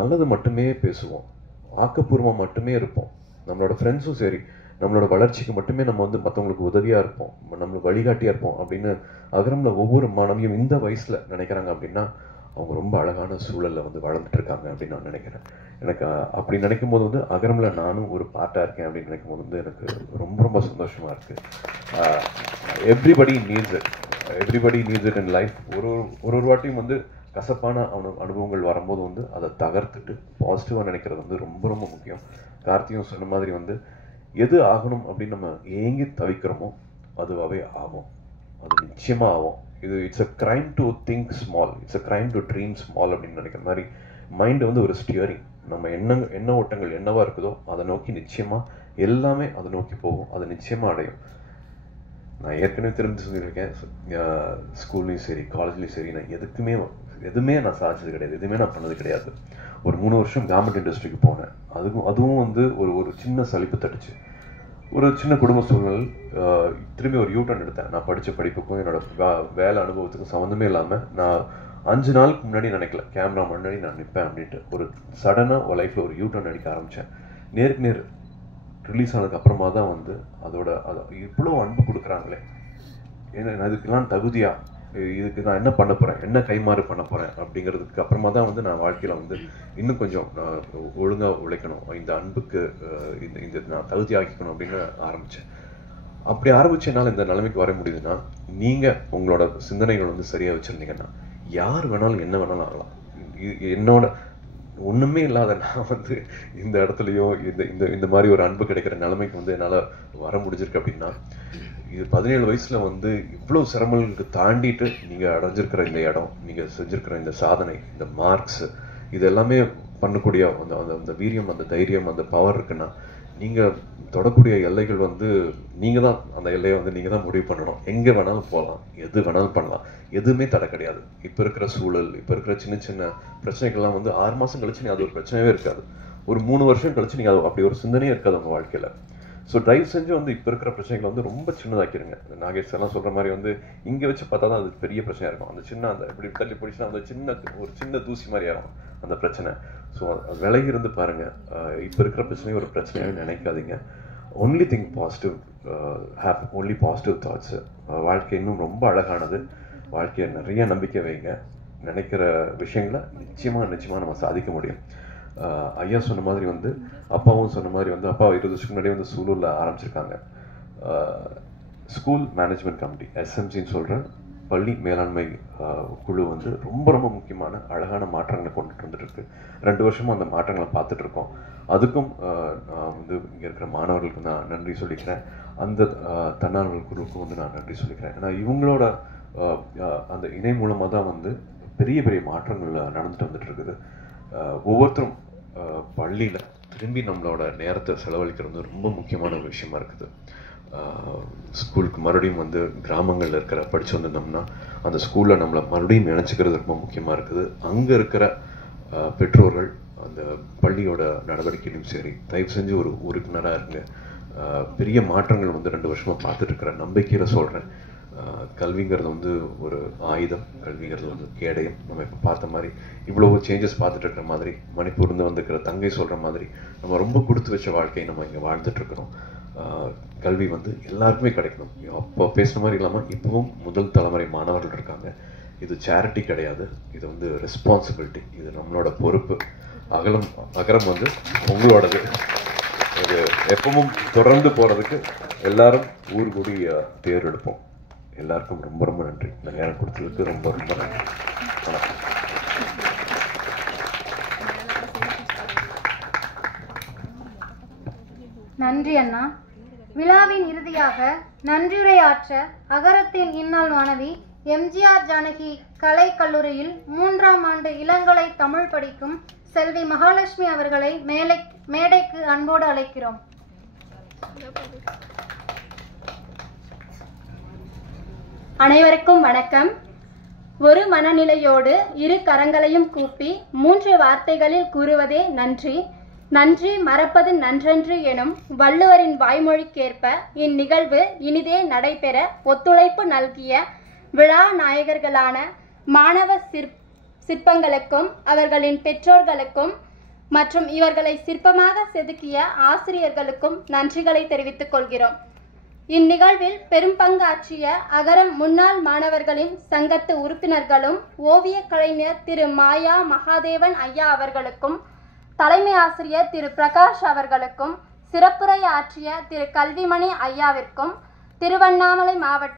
நல்லது மட்டுமே பேசுவோம், ஆக்கப்பூர்வமாக மட்டுமே இருப்போம். நம்மளோட ஃப்ரெண்ட்ஸும் சரி, நம்மளோட வளர்ச்சிக்கு மட்டுமே நம்ம வந்து மற்றவங்களுக்கு உதவியாக இருப்போம், நம்மளுக்கு வழிகாட்டியாக இருப்போம் அப்படின்னு அகரமில் ஒவ்வொரு மாணவியும் இந்த வயசில் நினைக்கிறாங்க அப்படின்னா அவங்க ரொம்ப அழகான சூழலில் வந்து வளர்ந்துட்டு இருக்காங்க அப்படின்னு நான் நினைக்கிறேன். எனக்கு அப்படி நினைக்கும் போது வந்து அகரமில் நானும் ஒரு பார்ட்டாக இருக்கேன் அப்படின்னு நினைக்கும் போது வந்து எனக்கு ரொம்ப ரொம்ப சந்தோஷமாக இருக்குது. Everybody needs it in life. ஒரு வாட்டியும் வந்து கசப்பான அனுபவங்கள் வரும்போது வந்து அதை தகர்த்துட்டு பாசிட்டிவாக நினைக்கிறது வந்து ரொம்ப ரொம்ப முக்கியம். கார்த்தியும் சொன்ன மாதிரி வந்து எது ஆகணும் அப்படின்னு நம்ம ஏங்கி தவிக்கிறோமோ அதுவாகவே ஆகும், அது நிச்சயமாக ஆகும். It's a crime to think small, it's a crime to dream small அப்படின்னு நினைக்கிற மாதிரி மைண்டு வந்து ஒரு ஸ்டியரிங். நம்ம எண்ண ஓட்டங்கள் என்னவா இருக்குதோ அதை நோக்கி நிச்சயமாக எல்லாமே அதை நோக்கி போகும், அதை நிச்சயமாக அடையும். நான் ஏற்கனவே திரும்பி சொல்லியிருக்கேன், ஸ்கூல்லையும் சரி காலேஜ்லேயும் சரி நான் எதுவுமே நான் சாதிச்சது கிடையாது, எதுவுமே நான் பண்ணது கிடையாது. ஒரு 3 வருஷம் கவர்மெண்ட் இண்டஸ்ட்ரிக்கு போனேன், அதுவும் வந்து ஒரு சின்ன சலிப்பு தட்டுச்சு. ஒரு சின்ன குடும்ப சூழ்நிலை, திரும்பி ஒரு யூட்டர்ன் எடுத்தேன். நான் படித்த படிப்புக்கும் என்னோட வேலை அனுபவத்துக்கும் சம்மந்தமே இல்லாமல் நான் 5 நாளுக்கு முன்னாடி நினைக்கல கேமரா முன்னாடி நான் நிற்பேன் அப்படின்ட்டு ஒரு சடனாக ஒரு லைஃப்பில் ஒரு யூட்டர்ன் அடிக்க ஆரம்பித்தேன். நேருக்கு ரிலீஸ் ஆனதுக்கு அப்புறமா தான் வந்து அதை இவ்வளோ அன்பு கொடுக்குறாங்களே, ஏன்னா இதுக்கெல்லாம் தகுதியா, இதுக்கு நான் என்ன பண்ண போகிறேன், என்ன கைமாறு பண்ண போகிறேன் அப்படிங்கிறதுக்கு அப்புறமா தான் வந்து நான் வாழ்க்கையில் வந்து இன்னும் கொஞ்சம் நான் ஒழுங்காக உழைக்கணும், இந்த அன்புக்கு இந்த நான் தகுதி ஆக்கிக்கணும் அப்படின்னு ஆரம்பித்தேன். அப்படி ஆரம்பிச்சனால இந்த நிலைமைக்கு வர முடியுதுன்னா நீங்கள் உங்களோட சிந்தனைகள் வந்து சரியாக வச்சுருந்தீங்கன்னா யார் வேணாலும் என்ன வேணாலும் ஆகலாம். என்னோட ஒன்றுமே இல்லாத நான் வந்து இந்த இடத்துலையோ இந்த மாதிரி ஒரு அன்பு கிடைக்கிற நிலைமைக்கு வந்து என்னால் வர முடிஞ்சிருக்கு அப்படின்னா இது 17 வயசுல வந்து இவ்வளோ சிரமங்களுக்கு தாண்டிட்டு நீங்கள் அடைஞ்சிருக்கிற இந்த இடம், நீங்கள் செஞ்சுருக்கிற இந்த சாதனை, இந்த மார்க்ஸ், இது எல்லாமே பண்ணக்கூடிய அந்த வீரியம், அந்த தைரியம், அந்த பவர் இருக்குன்னா நீங்கள் தொடக்கூடிய எல்லைகள் வந்து நீங்கள் தான் அந்த எல்லையை வந்து நீங்கள் தான் முடிவு பண்ணணும். எங்கே வேணாலும் போகலாம், எது வேணாலும் பண்ணலாம், எதுவுமே தடை கிடையாது. இப்போ இருக்கிற சூழல், இப்போ இருக்கிற சின்ன சின்ன பிரச்சனைகள்லாம் வந்து 6 மாதம் கழிச்சு நீங்கள் அது ஒரு பிரச்சனையே இருக்காது, ஒரு 3 வருஷம் கழிச்சு நீங்கள் அது அப்படி ஒரு சிந்தனையே இருக்காது உங்கள் வாழ்க்கையில். ஸோ தயவு செஞ்சு வந்து இப்போ இருக்கிற பிரச்சனைகளை வந்து ரொம்ப சின்னதாக்கிடுங்க. நாகேஷ் எல்லாம் சொல்கிற மாதிரி வந்து இங்கே வச்சு பார்த்தா தான் அது பெரிய பிரச்சனையாக இருக்கும். அந்த சின்ன அந்த இப்படி தள்ளி பிடிச்சினா அந்த ஒரு சின்ன தூசி மாதிரி ஆகும் அந்த பிரச்சனை. ஸோ விலகி இருந்து பாருங்கள். இப்போ இருக்கிற பிரச்சனையை ஒரு பிரச்சனையாகவே நினைக்காதீங்க. Only think positive, have only positive thoughts. வாழ்க்கை இன்னும் ரொம்ப அழகானது. வாழ்க்கையை நிறைய நம்பிக்கை வைங்க. நினைக்கிற விஷயங்களை நிச்சயமாக நம்ம சாதிக்க முடியும். ஐயா சொன்ன மாதிரி வந்து அப்பாவும் சொன்ன மாதிரி வந்து அப்பா 20 வருஷத்துக்கு முன்னாடி வந்து சூலூரில் ஆரம்பிச்சிருக்காங்க. ஸ்கூல் மேனேஜ்மெண்ட் கமிட்டி எஸ்எம்சின்னு சொல்கிறேன், பள்ளி மேலாண்மை குழு வந்து ரொம்ப ரொம்ப முக்கியமான அழகான மாற்றங்களை கொண்டுட்டு வந்துட்டு இருக்கு. 2 வருஷமும் அந்த மாற்றங்களை பார்த்துட்டு இருக்கோம். அதுக்கும் நான் வந்து இங்கே இருக்கிற மாணவர்களுக்கு நான் நன்றி சொல்லிக்கிறேன். அந்த தன்னார்வல் குழுவுக்கும் வந்து நான் நன்றி சொல்லிக்கிறேன். ஏன்னா இவங்களோட அந்த இணை மூலமாக தான் வந்து பெரிய பெரிய மாற்றங்கள் நடந்துட்டு வந்துட்டு இருக்குது. ஒவ்வொருத்தரும் பள்ளியில் திரும்பி நம்மளோட நேரத்தை செலவழிக்கிறது ரொம்ப முக்கியமான ஒரு விஷயமா இருக்குது. ஸ்கூலுக்கு மறுபடியும் வந்து கிராமங்களில் இருக்கிற படித்து வந்திருந்தோம்னா அந்த ஸ்கூலில் நம்மளை மறுபடியும் நினச்சிக்கிறது ரொம்ப முக்கியமாக இருக்குது. அங்கே இருக்கிற பெற்றோர்கள் அந்த பள்ளியோட நடவடிக்கையிலும் சரி, தயவு செஞ்சு ஒரு உறுப்பினராக இருங்க. பெரிய மாற்றங்கள் வந்து 2 வருஷமாக பார்த்துட்டு இருக்கிற நம்பிக்கையில் சொல்கிறேன். கல்விங்கிறது வந்து ஒரு ஆயுதம், கல்விங்கிறது வந்து கேடயம். நம்ம இப்போ பார்த்த மாதிரி இவ்வளோ சேஞ்சஸ் பார்த்துட்டு இருக்கிற மாதிரி, மணிப்பூர்ந்து வந்துருக்கிற தங்கை சொல்கிற மாதிரி நம்ம ரொம்ப கொடுத்து வச்ச வாழ்க்கையை நம்ம இங்கே வாழ்ந்துட்டுருக்கிறோம். கல்வி வந்து எல்லாருக்குமே கிடைக்கணும். அப்போ பேசுகிற மாதிரி இல்லாமல் இப்போவும் முதல் தலைமுறை மாணவர்கள் இருக்காங்க. இது சேரிட்டி கிடையாது, இது வந்து ரெஸ்பான்சிபிலிட்டி, இது நம்மளோட பொறுப்பு. அகரம் வந்து உங்களோடது. இது எப்பவும் தொடர்ந்து போகிறதுக்கு எல்லாரும் ஊர் கூடி தேர் எடுப்போம். எல்லாருக்கும் ரொம்ப ரொம்ப நன்றி. இந்த நேரம் கொடுத்ததுக்கு ரொம்ப ரொம்ப நன்றி. வணக்கம். நன்றி அண்ணா. விழாவின் இறுதியாக நன்றியுரையாற்ற அகரத்தின் இந்நாள் மாணவி எம்ஜிஆர் ஜானகி கலை கல்லூரியில் 3ஆம் ஆண்டு இளங்கலை தமிழ் படிக்கும் செல்வி மகாலட்சுமி அவர்களை மேடைக்கு அன்போடு அழைக்கிறோம். அனைவருக்கும் வணக்கம். ஒரு மனநிலையோடு 2 கரங்களையும் கூப்பி 3 வார்த்தைகளில் கூறுவதே நன்றி. நன்றி மறப்பது நன்றன்று எனும் வள்ளுவரின் வாய்மொழிக்கேற்ப இந்நிகழ்வு இனிதே நடைபெற ஒத்துழைப்பு நல்கிய விழா நாயகர்களான மாணவ சிற்பங்களுக்கும் அவர்களின் பெற்றோர்களுக்கும் மற்றும் இவர்களை சிற்பமாக செதுக்கிய ஆசிரியர்களுக்கும் நன்றிகளை தெரிவித்துக் கொள்கிறோம். இந்நிகழ்வில் பெரும் பங்காற்றிய அகரம் முன்னாள் மாணவர்களின் சங்கத்து உறுப்பினர்களும் ஓவிய கலைஞர் திரு மாயா மகாதேவன் ஐயா அவர்களுக்கும், தலைமை ஆசிரியர் திரு பிரகாஷ் அவர்களுக்கும், சிறப்புரை ஆற்றிய திரு கல்விமணி ஐயாவிற்கும், திருவண்ணாமலை மாவட்ட